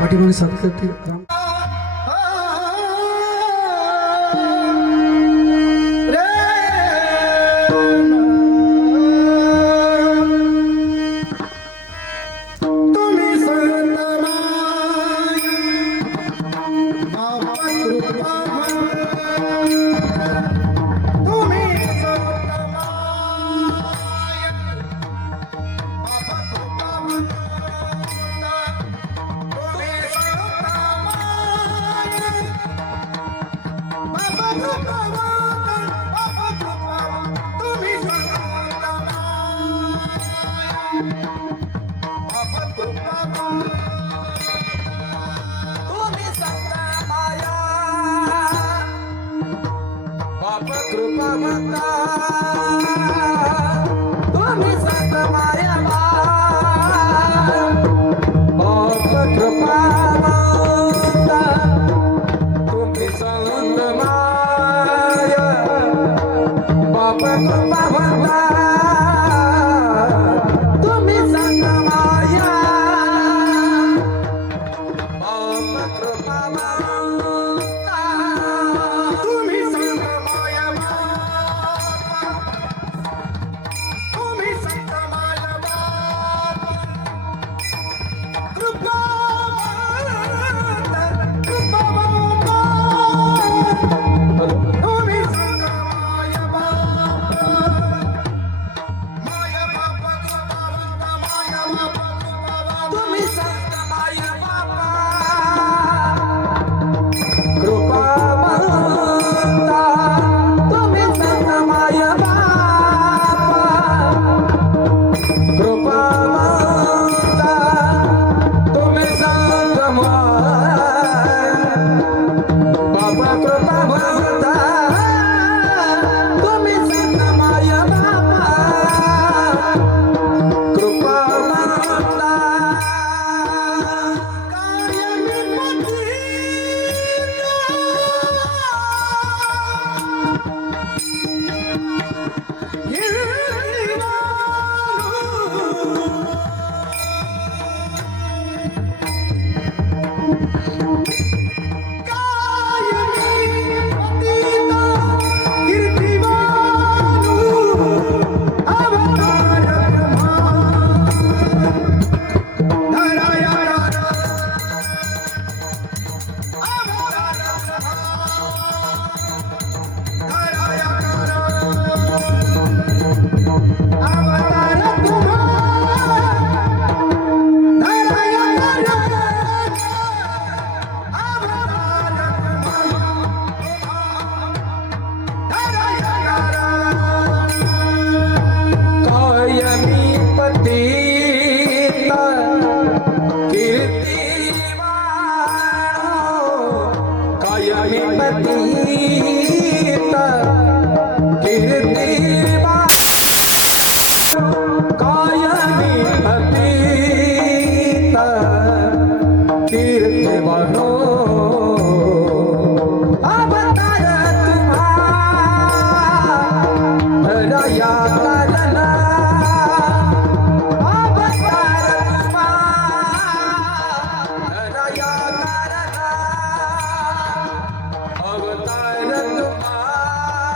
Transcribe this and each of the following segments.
पाठीमागे सातत्य राम अवतार तुम्हारा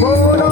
बोलो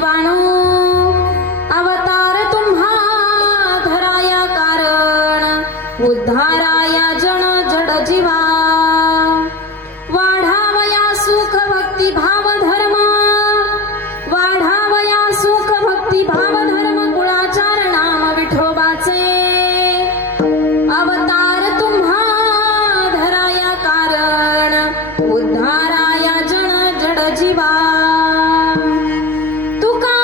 जीवाणू अवतार तुम्हा धराया कारण उद्धाराया जन जड जीवा वाढावया सुख भक्ती भाव धर्म वाढावया सुख भक्ती भाव धर्म कुळाचार नाम विठोबाचे अवतार तुम्हा धराया कारण उद्धाराया जन जड जीवा तुका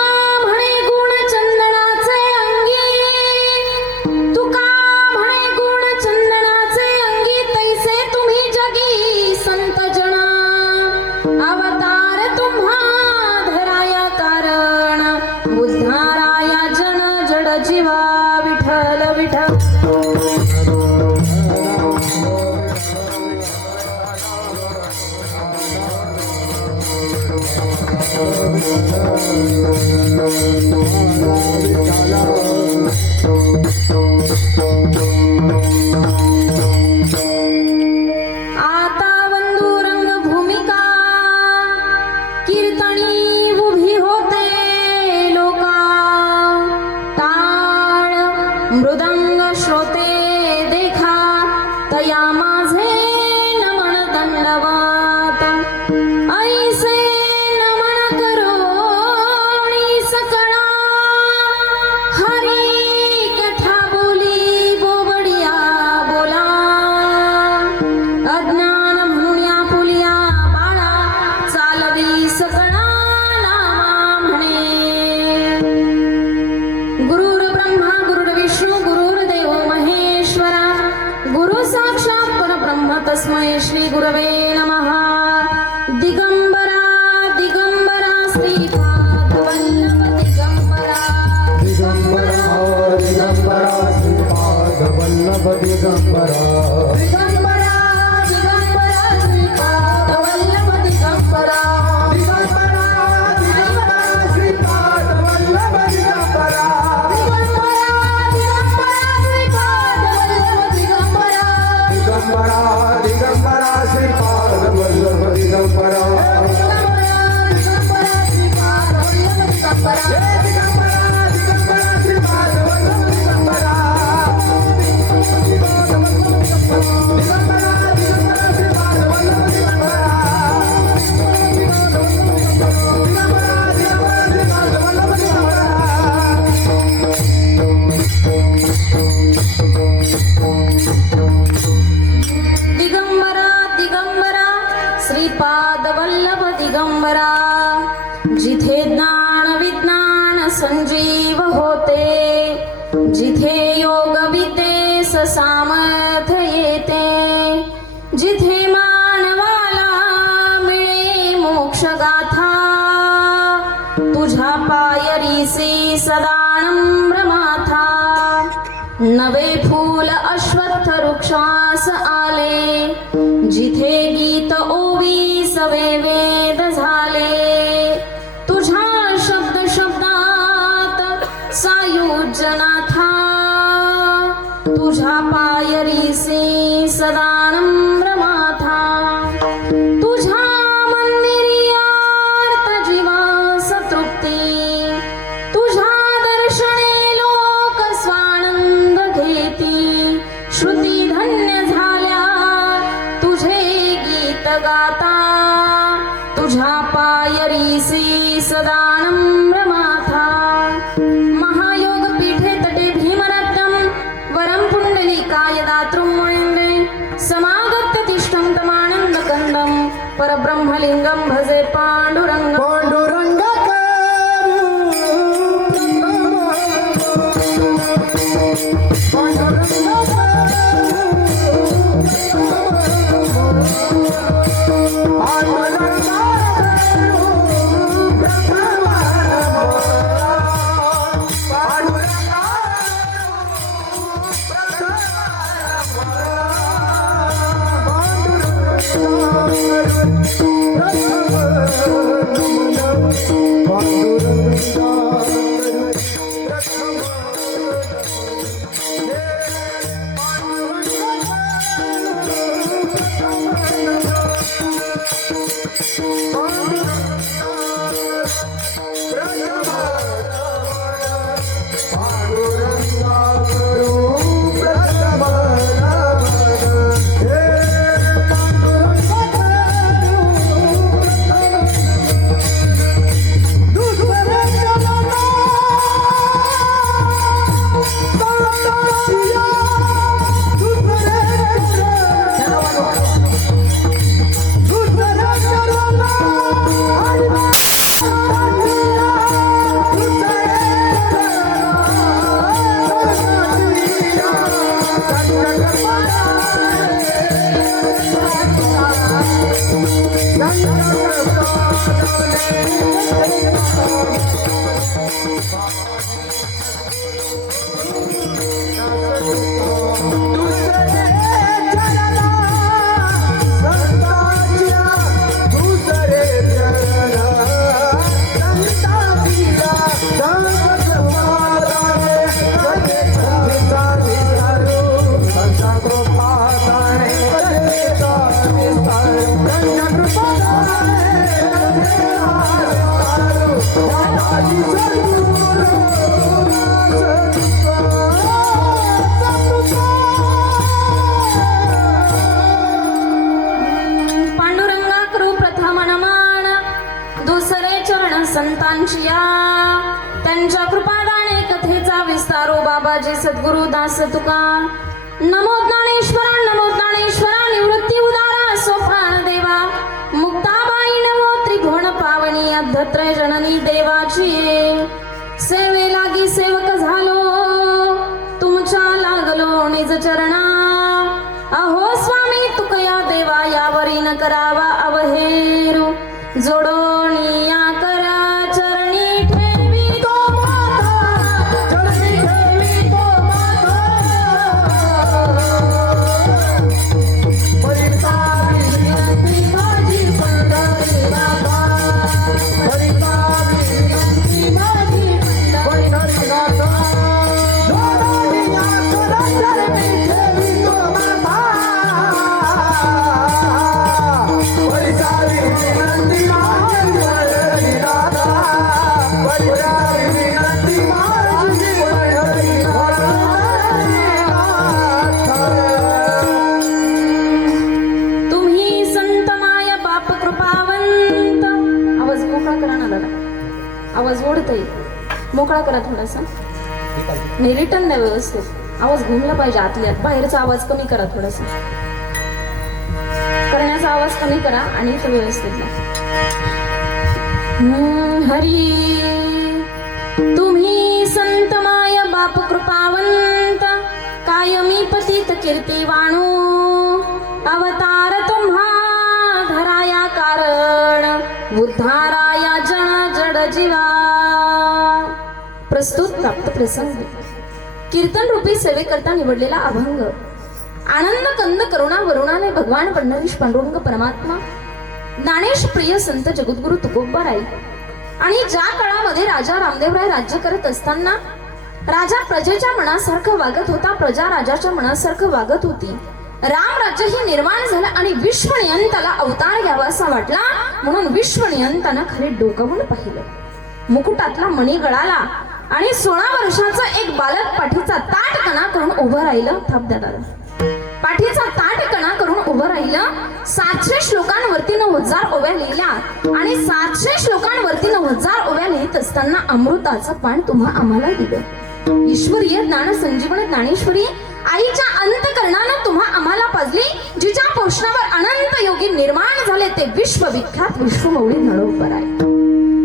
म्हणे गुण चंदनाचे अंगी तुका म्हणे गुण चंदनाचे अंगी तैसे तुम्ही जगी संत जन अवतार तुम्हा धराया कारण उद्धाराया जन जड जीवा विठ्ठल विठ्ठल आता वंदू रंग भूमिका कीर्तनी उभी होते लोका टाळ मृदंग श्रोते देखा तया माझे नमन दंडवत ऐसे नमन करोणी सकळा हरी कथा बोली बोबडिया बोला अज्ञान म्हणूया पुलिया बाळा चालवी सकळा नामा म्हणे गुरुर ब्रह्मा गुरुर विष्णू गुरुर्देव महेश्वरा गुरु साक्षात परब्रह्म तस्मै श्री गुरवे नमः दिगंबरा दिगंबरा श्रीपाद वल्लभ दिगंबरा दिगंबरा दिगंबरा श्रीपाद वल्लभ दिगंबरा दिगंबरा दिगंबरा श्रीपाद वल्लभ दिगंबरा दिगंबरा दिगंबरा श्रीपाद वल्लभ दिगंबरा दिगंबरा दिगंबरा श्रीपाद वल्लभ दिगंबरा दिगंबरा दिगंबरा श्रीपाद वल्लभ दिगंबरा दिगंबरा श्रीपाद वल्लभ दिगंबरा दिगंबरा दिगंबरा श्रीपाद वल्लभ दिगंबरा दिगंबरा दिगंबरा श्रीपाद वल्लभ दिगंबरा दिगंबरा दिगंबरा श्रीपाद वल्लभ दिगंबरा दिगंबरा दिगंबरा श्रीपाद वल्लभ दिगंबरा जिथे ज्ञान विज्ञान संजीव होते जिथे योग विद्येस सामर्थ्य येते जिथे मानवाला मिळे मोक्ष गाथा तुझ्या पायरीसी सदा नम्र माथा नवे फूल अश्वत्थ वृक्षास आले जिथे गीत ओवी सवे वेद झाले तुझ्या शब्द शब्दात सायुज्यनाथा तुझ्या पायरीसी सदा नम्र माथा तुझ्या मंदिरी आर्त जीवा सतृप्ती तुझ्या दर्शने लोक स्वानंद घेती श्रुती धन्य झाल्या तुझे गीत गाता तुझ्या पायरीसी सदा नम्र माथा महायोग पीठे तटे भीमरत्नम वरम पुंडलिकाय दातृं मुनीन्द्रे समागत्य तिष्ठं तमानंद कंदम परब्रह्मलिंगम भजे पांडुरंग पांडुरंग पांडुरंगा करू प्रथम नमन दुसरे चरण संतांची या त्यांच्या कृपादाने कथेचा विस्तारो बाबाजी सद्गुरु दास तुका नमो ज्ञानेश्वरा निवृत्ती उदारा सोपान देवा मुक्ताबाई नमो त्रिभुवन पावनी अध्यत्र जननी देवाची सेवे लागी सेवक झालो तुमच्या लागलो निज चरणा अहो स्वामी तुकया देवा यावरी न करावा अवहेरू जोडोनी या करा चरणी ठेवी तो माता चरणी ठेवी तो माता परितारी विनंती माझी पंढरी नाथा परितारी विनंती माझी पंढरी नाथा जोडोनी या करा चरणी ठेवी तो माता परितारी विनंती माझी पंढरी नाथा परितारी विनंती माझी पंढरी नाथा तुम्ही संत माय बाप कृपावंत आवाज मोकळा करा ना दादा आवाज ओढतोय मोकळा करा थोडासा नाही रिटर्न द्या व्यवस्थित आवाज घुमला पाहिजे आतल्यात बाहेरचा आवाज कमी करा थोडासा करण्याचा आवाज कमी करा आणि तो व्यवस्थित द्या हरी तुम्ही संत माय बाप कृपावंत कायमी पतित कीर्ती वाणू अवतार तुम्हा धराया कारण उद्धाराया जन जड जीवा प्रस्तुत प्राप्त प्रसंग कीर्तन रूपी सेवेकरता निवडलेला अभंग आनंद कंद करुणा वरुणाने भगवान पंढरीश पांडुरंग परमात्मा ज्ञानेश प्रिय संत जगद्गुरु तुकोबाराय आणि ज्या काळामध्ये राजा रामदेवराय राज्य करत असताना राजा प्रजेच्या मनासारखं वागत होता प्रजा राजाच्या मनासारखं वागत होती राम राज्य ही निर्माण झालं आणि विश्वनियंताला अवतार घ्यावा असा वाटला म्हणून विश्वनियंतानं खाली डोकावून पाहिलं मुकुटातला मणी गळाला आणि 16 वर्षाचं एक बालक पाठीचा ताट कणा करून उभं राहिलं थाप द्या दादा पाठीचा ताट कणा करून उभं राहिलं 700 श्लोकांवरती 9000 ओव्या लिहिल्या आणि 700 श्लोकांवरती 9000 ओव्या लिहित असताना अमृताचं पान तुम्हा आम्हाला दिलं ईश्वरीय ज्ञान संजीवन ज्ञानेश्वरी आईच्या अंतकरणानं तुम्हा आम्हाला पाजली जिच्या पोषणावर अनंत योगी निर्माण झाले ते विश्वविख्यात विश्वमौली नळोबराय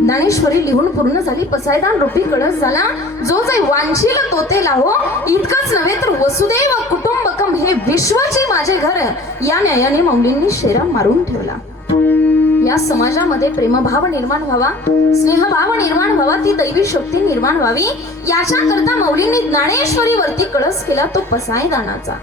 ज्ञानेश्वरी लिहून पूर्ण झाली पसायदान रूपी कळस झाला जो जे वांछील तो ते लाहो इतकंच नव्हे तर वसुदैव कुटुंबकम हे विश्वाची माझे घर या न्यायाने मौलींनी शेरा मारून ठेवला या समाजामध्ये प्रेमभाव निर्माण व्हावा स्नेहभाव निर्माण व्हावा ती दैवी शक्ती निर्माण व्हावी याच्या करता मौलींनी ज्ञानेश्वरी वरती कळस केला तो पसायदानाचा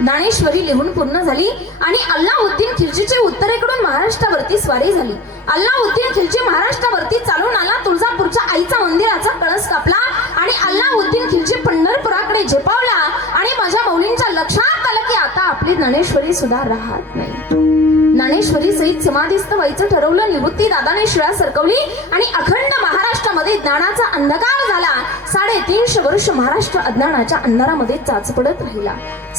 ज्ञानेश्वरी लिहून पूर्ण झाली आणि अल्लाउद्दीन खिलजीची उत्तरेकडून महाराष्ट्रावरती स्वारी झाली अल्लाउद्दीन खिलजी महाराष्ट्रावरती चालून आला तुळजापूरच्या आईचा मंदिराचा कळस कापला आणि अल्लाउद्दीन खिलजी पंढरपुराकडे झेपावला आणि माझ्या मौलींच्या लक्षात आलं की आता आपली ज्ञानेश्वरी सुद्धा राहत नाही ज्ञानेश्वरी सहित समाधीस्थ व्हायचं ठरवलं निवृत्ती दादाने शिळा सरकवली आणि अखंड महाराष्ट्रामध्ये ज्ञानाचा अंधकार झाला 350 वर्ष महाराष्ट्र अज्ञानाच्या अंधारामध्ये चाच पडत राहिला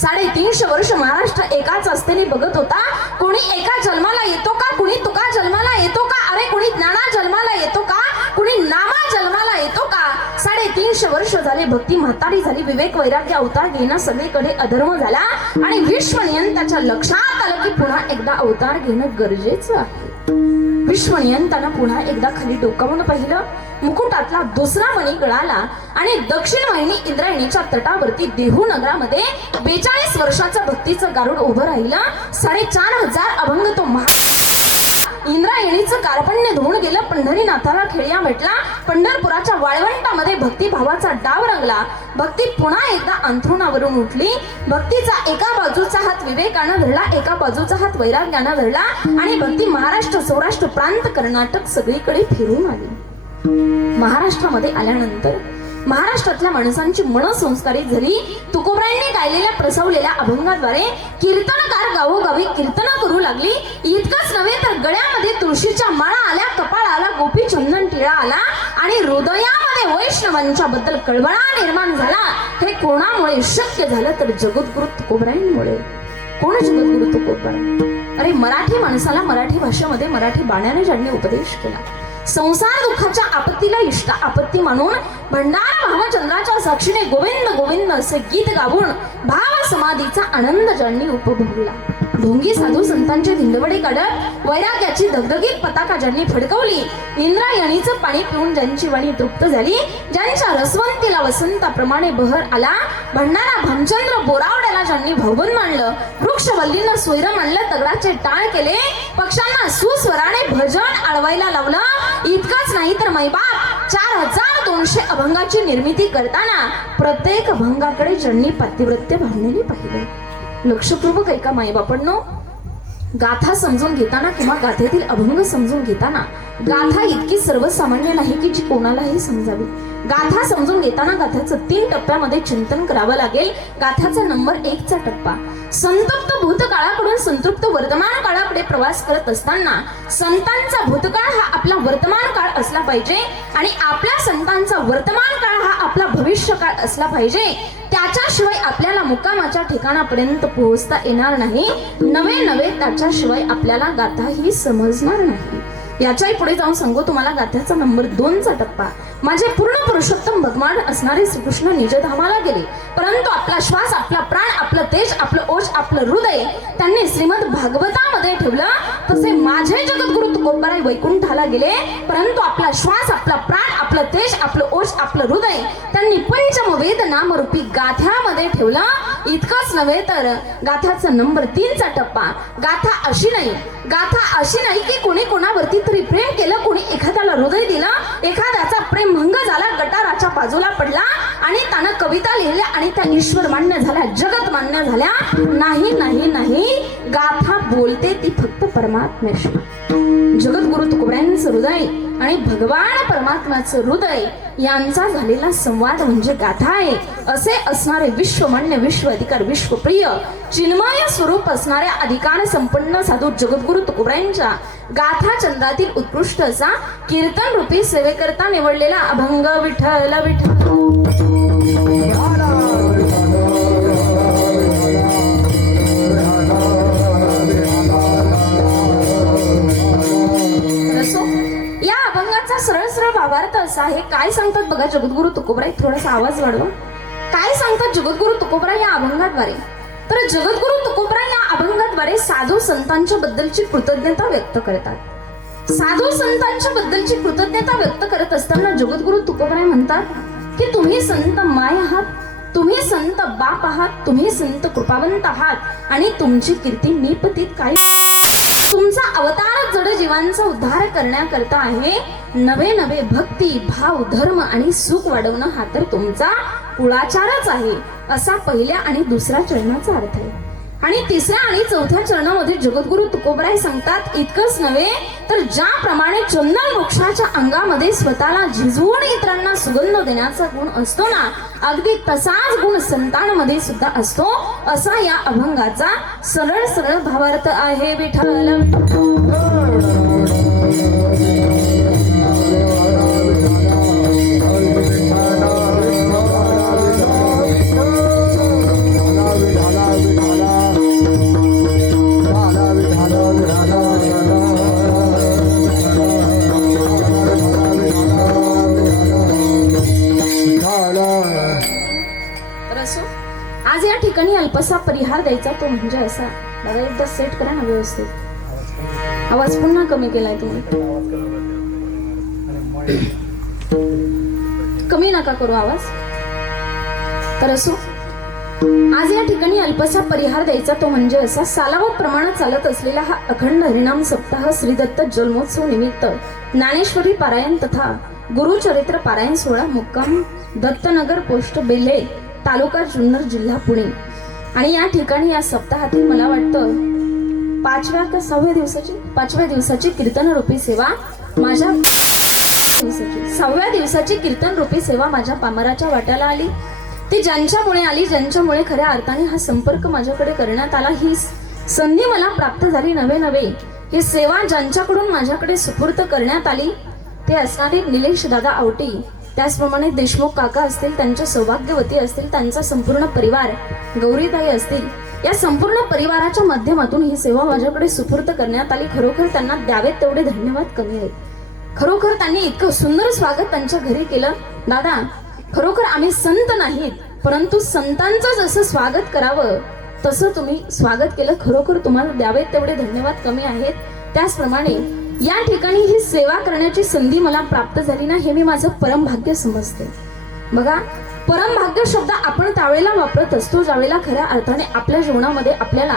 350 वर्ष महाराष्ट्र एकाच असतेने बघत होता कोणी एका जन्माला येतो का कुणी तुका जन्माला येतो का अरे कुणी ज्ञाना जन्माला येतो का कुणी नामा जन्माला येतो का 350 वर्ष झाले भक्ती म्हातारी झाली विवेक वैराग्य अवतार घेणं सगळीकडे अधर्म झाला आणि विश्वनियंताच्या लक्षात आलं की पुन्हा एकदा अवतार घेणं गरजेचं आहे विश्वनियंतानं पुन्हा एकदा खाली डोकावून पाहिलं मुकुटातला दुसरा मणी गळाला आणि दक्षिण वाहिनी इंद्रायणीच्या तटावरती देहू नगरामध्ये 42 वर्षाचं भक्तीचं गारुड उभं राहिलं 4500 अभंग तो इंद्रायणीचं कार्पण्य धुवून गेलं. पंढरीनाथाला खेळ्या भेटला. पंढरपुराच्या वाळवंटामध्ये भक्तिभावाचा डाव रंगला. भक्ती पुन्हा एकदा अंथरुणावरून उठली. भक्तीचा एका बाजूचा हात विवेकानं धरला, एका बाजूचा हात वैराग्यानं धरला आणि भक्ती महाराष्ट्र, सौराष्ट्र, प्रांत, कर्नाटक सगळीकडे फिरून आली. महाराष्ट्रामध्ये आल्यानंतर महाराष्ट्रातल्या माणसांची मन संस्कारित झाली. तुकोबरायांनी गायलेल्या प्रसवलेल्या अभंगाद्वारे कीर्तनकार गावोगावी कीर्तन करू लागली. इतकंच नव्हे तर गळ्यामध्ये तुळशीच्या माळा आल्या, कपाळाला गोपी चंदन टिळा आला आणि हृदयामध्ये वैष्णवांच्या बद्दल कळवळा निर्माण झाला. हे कोणामुळे शक्य झालं तर जगद्गुरु तुकोबरायांमुळे. कोण जगद्गुरु तुकोबराय? अरे मराठी माणसाला मराठी भाषेमध्ये मराठी बाण्याने ज्यांनी उपदेश केला. संसार दुःखाच्या आपत्तीला इष्ट आपत्ती मानून भंडारा भावचंद्राच्या साक्षीने गोविंद गोविंद असे गीत गाऊन भाव समाधीचा आनंद ज्यांनी उपभोगला. ढोंगी साधू संतांचे धिंडवडे काढत वैराग्याची दगदगीत पताका ज्यांनी फडकवली. इंद्रायणीचं पाणी पिऊन ज्यांची वाणी तृप्त झाली, ज्यांच्या रसवंतीला वसंताप्रमाणे बहर आला. भंडारा भामचंद्र बोरावड्याला ज्यांनी भवन मांडलं, वृक्षवल्लीनं सोयरं मांडलं, दगडाचे टाळ केले, पक्षांना सुस्वराने भजन आळवायला लावलं. इतकंच नाही तर मैबाप 4200 अभंगाची निर्मिती करताना प्रत्येक अभंगाकडे ज्यांनी पातिव्रत्य भावनेने पाहिलं. लक्षपूर्वक ऐका मायबापांनो, गाथा समजून घेताना किंवा गाथेतील अभंग समजून घेताना गाथा इतकी सर्वसामान्य नाही की जी कोणालाही समजावी. गाथा समजून घेताना गाथाचं 3 टप्प्यामध्ये चिंतन करावं लागेल. गाथाचा नंबर 1 चा टप्पा, संतप्त भूतकाळाकडून संतृप्त वर्तमान काळाकडे प्रवास करत असताना संतांचा भूतकाळ हा आपला वर्तमान काळ असला पाहिजे आणि आपल्या संतांचा वर्तमान काळ हा आपला भविष्य काळ असला पाहिजे. त्याच्याशिवाय आपल्याला मुक्कामाच्या ठिकाणापर्यंत पोहोचता येणार नाही. नवे त्याच्याशिवाय आपल्याला गाथा ही समजणार नाही. याच्याही पुढे जाऊन सांगू तुम्हाला गाथ्याचा नंबर 2 चा टप्पा. माझे पूर्ण पुरुषोत्तम भगवान असणारे श्रीकृष्ण निजधामाला गेले, परंतु आपला श्वास, आपला प्राण, आपलं तेज, आपलं ओज, आपलं हृदय त्यांनी श्रीमद भागवतामध्ये ठेवलं. तसे माझे जगद्गुरु तुकोबराय वैकुंठाला गेले, परंतु आपला श्वास, आपला प्राण, आपलं तेज, आपलं ओज, आपलं हृदय त्यांनी पंचमवेद नामरूपी गाथ्यामध्ये ठेवलं. इतकंच नव्हे तर गाथ्याचा नंबर 3 चा टप्पा. गाथा अशी नाही की कोणी कोणावरती तरी प्रेम केलं, कोणी एखाद्याला हृदय दिलं, एखाद्याचा प्रेम भंग झाला, गटाराच्या बाजूला पडला आणि त्यानं कविता लिहिल्या आणि त्या ईश्वर मान्य झाल्या, जगत मान्य झाल्या. नाही, गाथा बोलते ती फक्त परमात्म्याशी. जगद्गुरु तुकोबरायांचं हृदय आणि भगवान परमात्म्याचं हृदय यांचा झालेला संवाद म्हणजे गाथा आहे. असे असणारे विश्वमान्य, विश्व अधिकार, विश्वप्रिय, चिन्मय स्वरूप असणाऱ्या अधिकार संपन्न साधू जगद्गुरु तुकोबरायांच्या गाथा चंद्रातील उत्कृष्ट असा कीर्तन रूपी सेवेकरता निवडलेला अभंग विठ्ठल विठ्ठल. या अभंगाचा सरळ भावार्थ असा आहे. काय सांगतात बघा जगद्गुरु तुकोबराय, थोडासा आवाज वाढवा. काय सांगतात जगद्गुरु तुकोबराय या अभंगाद्वारे? तर जगद्गुरु तुकोबराय या अभंगाद्वारे साधू संतांच्या बद्दलची कृतज्ञता व्यक्त करतात. साधू संतांच्या बद्दलची कृतज्ञता व्यक्त करत असताना जगद्गुरु तुकोबराय म्हणतात की तुम्ही संत माय आहात, तुम्ही संत बाप आहात, तुम्ही संत कृपावंत आहात आणि तुमची कीर्ती निपतीत काय. तुमचा अवतार जड जीवांचा उद्धार करण्याकरता आहे. नवे भक्ती, भाव, धर्म आणि सुख वाढवणं हा तर तुमचा कुळाचारच आहे, असा पहिल्या आणि दुसऱ्या चरणाचा अर्थ आहे. आणि तिसऱ्या आणि चौथ्या चरणामध्ये जगद्गुरु तुकोबराय सांगतात इतकंच नव्हे तर ज्याप्रमाणे चंदन वृक्षाच्या अंगामध्ये स्वतःला झिजवून इतरांना सुगंध देण्याचा गुण असतो ना, अगदी तसाच गुण संतांमध्ये सुद्धा असतो, असा या अभंगाचा सरळ भावार्थ आहे. विठ्ठल आज या ठिकाणी अल्पसा परिहार द्यायचा तो म्हणजे असा. बघा एकदा सेट करा ना व्यवस्थित. आवाज पुन्हा कमी केलाय तुम्ही, कमी नका करू आवाज. तर असो, आज या ठिकाणी अल्पसा परिहार द्यायचा तो म्हणजे असा सालावत प्रमाणात चालत असलेला हा अखंड हरिनाम सप्ताह श्री दत्त जन्मोत्सव निमित्त ज्ञानेश्वरी पारायण तथा गुरुचरित्र पारायण सोहळा मुक्काम दत्तनगर पोस्ट बेल्हे तालुका जुन्नर जिल्हा पुणे. आणि या ठिकाणी या सप्ताहातील मला वाटतं 5व्या का 6व्या दिवसाची कीर्तन रूपी सेवा माझ्या 6व्या दिवसाची कीर्तन रूपी सेवा माझ्या पामराच्या वाट्याला आली. ती ज्यांच्यामुळे आली, ज्यांच्यामुळे खऱ्या अर्थाने हा संपर्क माझ्याकडे करण्यात आला, ही संधी मला प्राप्त झाली. नवे ही सेवा ज्यांच्याकडून माझ्याकडे सुपूर्त करण्यात आली ते असणारे निलेश दादा आवटी, त्याचप्रमाणे देशमुख काका असतील, त्यांच्या सौभाग्यवती असतील, त्यांचा संपूर्ण परिवार, गौरीताई असतील, या संपूर्ण परिवाराच्या माध्यमातून ही सेवा माझ्याकडे सुपूर्त करण्यात आली. खरोखर त्यांना द्यावेत तेवढे धन्यवाद कमी आहेत. खरोखर त्यांनी इतकं सुंदर स्वागत त्यांच्या घरी केलं. दादा, खरोखर आम्ही संत नाहीत, परंतु संतांचं जसं स्वागत करावं तसं तुम्ही स्वागत केलं. खरोखर तुम्हाला द्यावेत तेवढे धन्यवाद कमी आहेत. त्याचप्रमाणे या ठिकाणी ही सेवा करण्याची संधी मला प्राप्त झाली ना, हे मी माझं परमभाग्य समजते. बघा, परमभाग्य शब्द आपण त्यावेळेला वापरत असतो ज्यावेळेला खऱ्या अर्थाने आपल्या जीवनामध्ये आपल्याला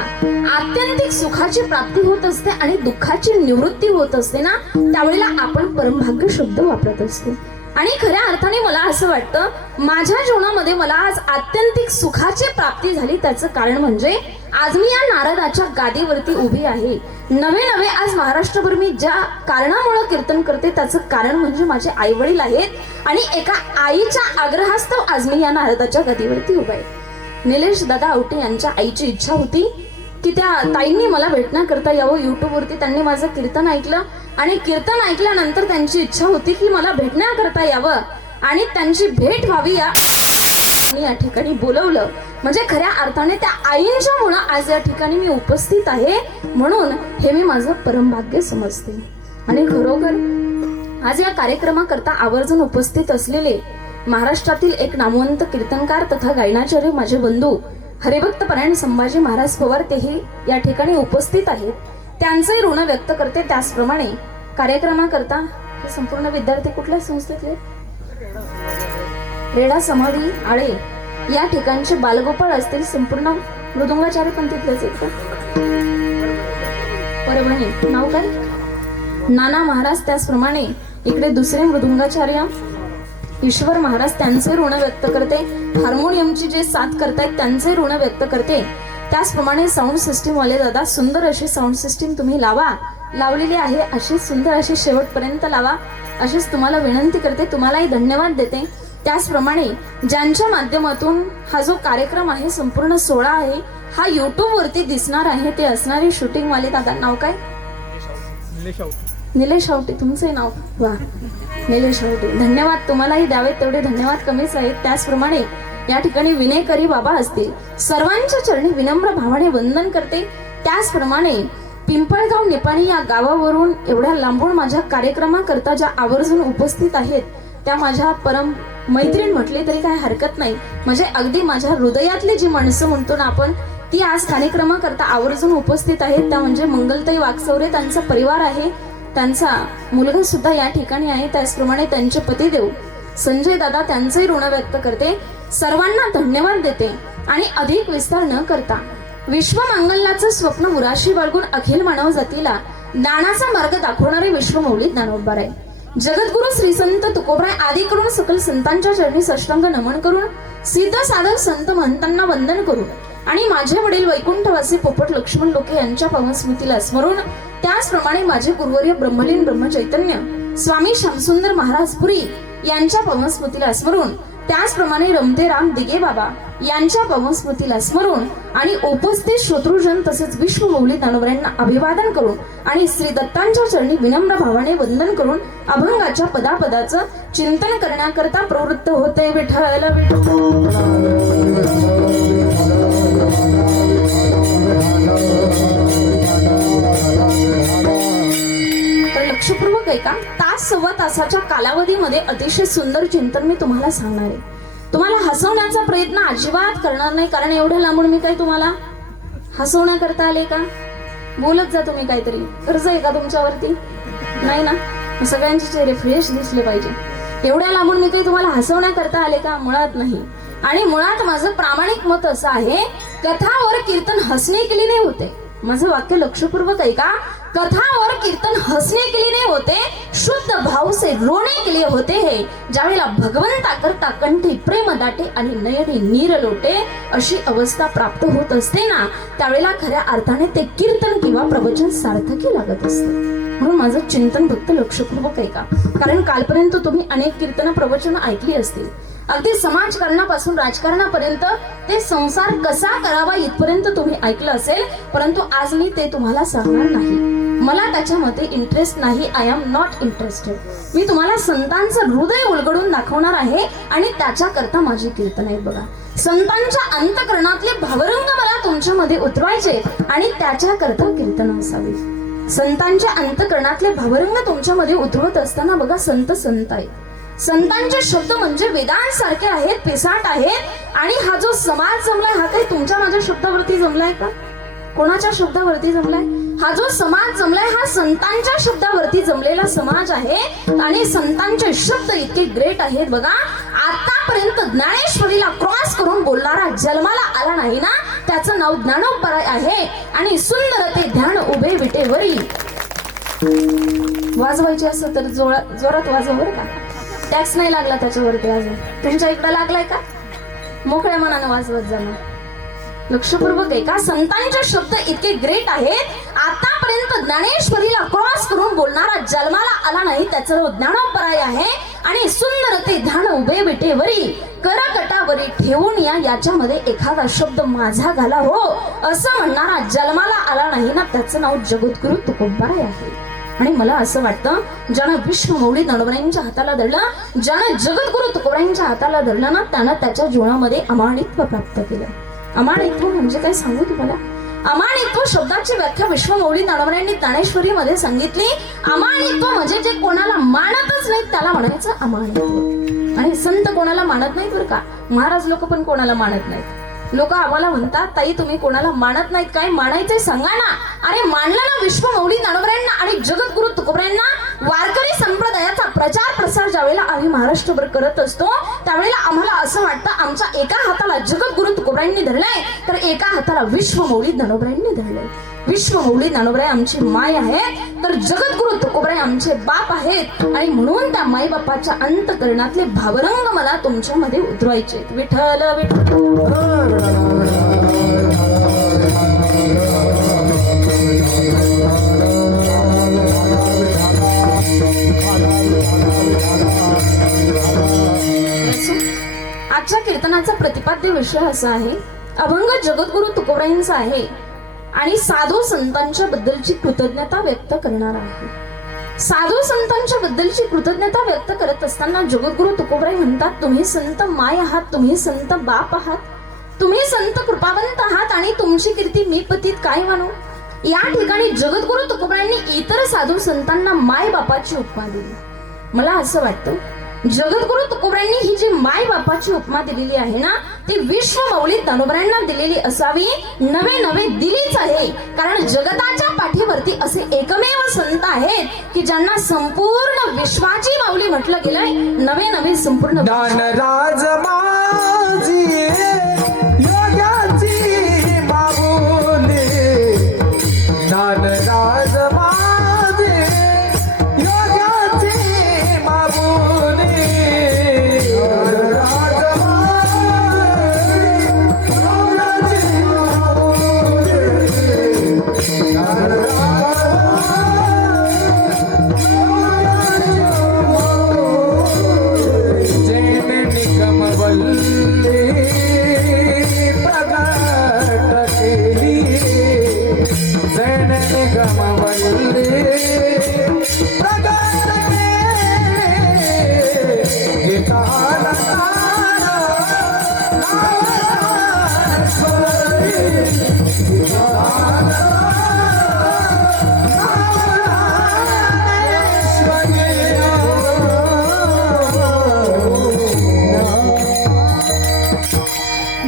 आत्यंतिक सुखाची प्राप्ती होत असते आणि दुःखाची निवृत्ती होत असते ना, त्यावेळेला आपण परमभाग्य शब्द वापरत असतो. आणि खऱ्या अर्थाने मला असं वाटतं, माझ्या जीवनामध्ये मला आज आत्यंतिक सुखाची प्राप्ती झाली. त्याचं कारण म्हणजे आज मी या नारदाच्या गादीवरती उभी आहे. नवे आज महाराष्ट्रभर मी ज्या कारणामुळे कीर्तन करते त्याचं कारण म्हणजे माझे आई वडील आहेत आणि एका आईच्या आग्रहास्तव आज मी या नारदाच्या गादीवरती उभा आहे. निलेश दादा आवटे यांच्या आईची इच्छा होती की त्या ताईंनी मला भेटण्याकरता यावं. युट्यूबवरती त्यांनी माझं कीर्तन ऐकलं आणि कीर्तन ऐकल्यानंतर त्यांची इच्छा होती की मला भेटण्याकरता यावं आणि त्यांची भेट व्हावी. या ठिकाणी बोलवलं म्हणजे खऱ्या अर्थाने त्या आईंच्या मुळे आज या ठिकाणी मी उपस्थित आहे, म्हणून हे मी माझं परमभाग्य समजते. आणि खरोखर आज या कार्यक्रमाकरता आवर्जून उपस्थित असलेले महाराष्ट्रातील एक नामवंत कीर्तनकार तथा गायनाचार्य माझे बंधू हरिभक्त परायण संभाजी महाराज पवार तेही या ठिकाणी उपस्थित आहेत. त्यांचे ऋण व्यक्त करते. त्याचप्रमाणे कार्यक्रमाकरता हे संपूर्ण विद्यार्थी कुठल्या संस्थेतले? रेडा समाधी आळे या ठिकाणचे बालगोपाळ असतील. संपूर्ण मृदुंगाचार्य पण तिथलेच आहेत का? परभणी. नाव काय? नाना महाराज. त्याचप्रमाणे इकडे दुसरे मृदुंगाचार्य ईश्वर महाराज, त्यांचे ऋण व्यक्त करते. हार्मोनियमची जे साथ करतायत त्यांचे ऋण व्यक्त करते. त्याचप्रमाणे साऊंड सिस्टीम वाले दादा, सुंदर अशी साऊंड सिस्टीम तुम्ही लावलेली आहे, अशी सुंदर अशी शेवटपर्यंत लावा, अशीच तुम्हाला विनंती करते. तुम्हालाही धन्यवाद देते. त्याचप्रमाणे ज्यांच्या माध्यमातून हा जो कार्यक्रम आहे, संपूर्ण सोहळा आहे, हा युट्यूब वरती दिसणार आहे, ते असणारे शूटिंग वाले दादा. नाव काय? निलेश आवटे. तुमचे नाव? वा, निलेश आवटे. धन्यवाद. तुम्हालाही द्यावेत तेवढे धन्यवाद कमीच आहेत. त्याचप्रमाणे या ठिकाणी विनयकरी बाबा असतील, सर्वांच्या चरणी विनम्र भावाने वंदन करते. त्याचप्रमाणे पिंपळगाव निपाणी या गावावरून एवढ्या लांबून माझ्या कार्यक्रमाकरता ज्या आवर्जून उपस्थित आहेत त्या माझ्या परम मैत्रीण म्हटली तरी काही हरकत नाही. म्हणजे अगदी माझ्या हृदयातली जी माणसं म्हणतो ना आपण, ती आज कार्यक्रमाकरता आवर्जून उपस्थित आहेत. त्या म्हणजे मंगलताई वाकसवरे, त्यांचा परिवार आहे, त्यांचा मुलगा सुद्धा या ठिकाणी आहे. त्याचप्रमाणे त्यांचे पतिदेव संजय दादा, त्यांचे ऋण व्यक्त करते. सर्वांना धन्यवाद देते. आणि अधिक विस्तार न करता विश्वमंगलाचं स्वप्न उराशी बाळगून अखिल मानव जातीला दानाचा मार्ग दाखवणारे विश्वमौली ज्ञानोबा आहे. जगद्गुरु श्री संत तुकोबराय आदी करून सकल संतांच्या चरणी साष्टांग नमन करून, सिद्ध साधक संत महंतांना वंदन करून आणि माझे वडील वैकुंठवासी पोपट लक्ष्मण लोके यांच्या पावन स्मृतीला स्मरून, त्याचप्रमाणे माझे गुरुवर्य ब्रह्मलीन ब्रह्मचैतन्य स्वामी श्यामसुंदर महाराज पुरी यांच्या पावन स्मृतीला स्मरून, त्याचप्रमाणे रमते राम दिगे बाबा यांच्या पावन स्मृतीला स्मरून आणि उपस्थित श्रोतृजन तसेच विश्वमौली दानवरांना अभिवादन करून आणि श्री दत्तांच्या चरणी विनम्र भावाने वंदन करून अभंगाच्या पदापदाचं चिंतन करण्याकरता प्रवृत्त होते. विठ्ठल तर लक्षपूर्वक ऐका. तास सव्वा तासाच्या कालावधीमध्ये अतिशय सुंदर चिंतन मी तुम्हाला सांगणार आहे. तुम्हाला हसवण्याचा प्रयत्न अजिबात करणार नाही, कारण एवढ्या लांबून मी काही तुम्हाला हसवण्याकरता आले का? बोलत जा तुम्ही काहीतरी. कर्ज आहे का तुमच्यावरती? नाही ना? सगळ्यांचे चेहरे फ्रेश दिसले पाहिजे. एवढ्या लांबून मी काही तुम्हाला हसवण्याकरता आले का? मुळात नाही. आणि मुळात माझं प्रामाणिक मत असं आहे, कथा और कीर्तन हसने के लिए नहीं होते. माझं वाक्य लक्षपूर्वक आहे का? कथा और कीर्तन हसने के लिए नहीं होते, शुद्ध भाव से रोने के लिए होते हैं. ज्यावेळेला भगवंता करता कंठी प्रेम दाटे आणि नयनी नीर लोटे अशी अवस्था प्राप्त होत असते ना, त्यावेळेला खऱ्या अर्थाने ते कीर्तन किंवा प्रवचन सार्थकी लागत असतं. म्हणून माझं चिंतन फक्त लक्षपूर्वक आहे का? कारण कालपर्यंत तुम्ही अनेक कीर्तन प्रवचन ऐकली असतील. अगदी समाजकारणापासून राजकारणापर्यंत ते संसार कसा करावा इथपर्यंत तुम्ही ऐकलं असेल. परंतु आज मी ते तुम्हाला सांगणार नाही. मला त्याच्यामध्ये इंटरेस्ट नाही. I am not interested. मी तुम्हाला संतांचं हृदय उलगडून दाखवणार आहे आणि त्याच्याकरता माझी कीर्तन आहेत. बघा, संतांच्या अंतकरणातले भावरंग मला तुमच्यामध्ये उतरवायचे आणि त्याच्याकरता कीर्तन असावे. संतांच्या अंतकरणातले भावरंग तुमच्यामध्ये उतरवत असताना बघा, संत संत आहे. संतांचे शब्द म्हणजे वेदांसारखे आहेत, पिसाट आहेत. आणि हा जो समाज जमलाय हा काही तुमच्या माझ्या शब्दावरती जमलाय का? कोणाच्या शब्दावरती जमलाय? हा जो समाज जमलाय हा संतांच्या शब्दावरती जमलेला समाज आहे. आणि संतांचे शब्द इतके ग्रेट आहेत. बघा, आतापर्यंत ज्ञानेश्वरीला क्रॉस करून बोलणारा जन्माला आला नाही ना, त्याचं नाव ज्ञानोबराय आहे. आणि सुंदर ते ध्यान उभे विटेवरी. वाजवायचे असं तर जोरात वाजवा बरं का. टॅक्स नाही लागला त्याच्यावरती अजून. तुमच्या इकडे लागलाय का? मोकळ्या मनानं वाजवत जाणार. लक्षपूर्वक आहे का? संतांचे शब्द इतके ग्रेट आहेत. आतापर्यंत ज्ञानेश्वरीला क्रॉस करून बोलणारा जन्माला आला नाही, त्याचं ज्ञानोबराय आहे. आणि सुंदर ते ध्यान उभे विटेवरी करकटावरी ठेवून याच्यामध्ये एखादा शब्द माझा घाला हो असं म्हणणारा जन्माला आला नाही ना, त्याचं नाव जगद्गुरु तुकोबाराय आहे. आणि मला असं वाटतं, ज्यानं विश्वमौली ज्ञानोबरायांच्या हाताला धरलं, ज्यानं जगद्गुरु तुकोबारायांच्या हाताला धरलं ना, त्यानं त्याच्या जीवनामध्ये अमानित्व प्राप्त केलं. अमानित्व म्हणजे काय सांगू तुम्हाला? अमानित्व शब्दाची व्याख्या विश्वमौली ज्ञानोबरायांनी ज्ञानेश्वरीमध्ये सांगितली. अमानित्व म्हणजे जे कोणाला मानतच नाही त्याला म्हणायचं अमानित्व. आणि संत कोणाला मानत नाहीत बरं का. महाराज लोक पण कोणाला मानत नाहीत. लोक आम्हाला म्हणतात, ताई तुम्ही कोणाला मानत नाहीत, काय मानायचंय सांगा ना. अरे मानलं ना विश्वमौली ज्ञानोबरायांना आणि जगद्गुरु तुकोबारायांना. वारकरी संप्रदायाचा प्रचार प्रसार ज्यावेळेला आम्ही महाराष्ट्रभर करत असतो त्यावेळेला आम्हाला असं वाटतं, आमच्या एका हाताला जगद्गुरु तुकोबारायांनी धरलंय तर एका हाताला विश्वमौली ज्ञानोबरायांनी धरलंय. विश्वमौली ज्ञानोबराय आमची माय आहेत तर जगद्गुरु तुकोबाराय आमचे बाप आहेत. आणि म्हणून त्या माई बापाच्या अंतकरणातले भावरंग मला तुमच्यामध्ये उतरवायचे. विठ्ठल विठ्ठल. आजच्या कीर्तनाचा प्रतिपाद्य विषय असा आहे, अभंग जगद्गुरु तुकोबारायांचा आहे आणि साधू संतांच्या बद्दलची कृतज्ञता व्यक्त करणार आहे. साधू संतांच्या बद्दलची कृतज्ञता व्यक्त करत असताना जगद्गुरु तुकोबाराय म्हणतात, तुम्ही संत माय आहात, तुम्ही संत बाप आहात, तुम्ही संत कृपावंत आहात आणि तुमची कीर्ती मी पतीत काय मानू. या ठिकाणी जगद्गुरु तुकोबारायांनी इतर साधू संतांना माय बापाची उपमा दिली. मला असं वाटतं, जगद्गुरु तुकोबारायांनी ही जी माय बापाची उपमा दिलेली आहे ना, ती विश्वमौली ज्ञानोबरायांना दिलेली असावी. नवे नवे दिलीच आहे. कारण जगताच्या पाठीवरती असे एकमेव संत आहेत की ज्यांना संपूर्ण विश्वाची माऊली म्हटलं गेलंय. नवे नवे संपूर्ण ज्ञानराज माझी योगाची माऊली. ज्ञानराज माझी योगाची माऊली.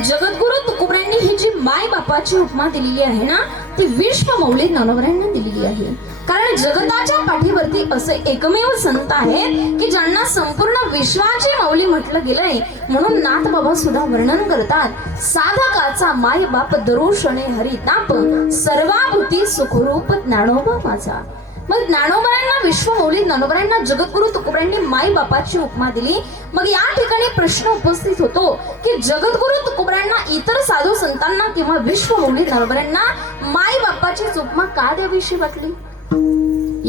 जगद्गुरु तुकोबारायांनी ही जी माय बापाची उपमा दिलेली आहे ना ती विश्वमौली ज्ञानोबरांना दिलेली आहे. कारण जगताच्या पाठीवरती असे एकमेव संत आहेत की ज्यांना संपूर्ण विश्वाची माऊली म्हटलं गेलंय. म्हणून नाथ बाबा सुद्धा वर्णन करतात, साधकाचा माय बाप दरोशने हरिताप, सर्वाभूती सुखरूप ज्ञानोबा माझा. मग ज्ञानोबरांना विश्वमौली ज्ञानोबरांना जगद्गुरु तुकोबरांनी माई बापाची उपमा दिली. मग या ठिकाणी प्रश्न उपस्थित होतो की जगद्गुरु तुकोबरांना इतर साधू संतांना किंवा विश्वमौली ज्ञानोबरांना माई बापाची उपमा का द्यावीशी वाटली?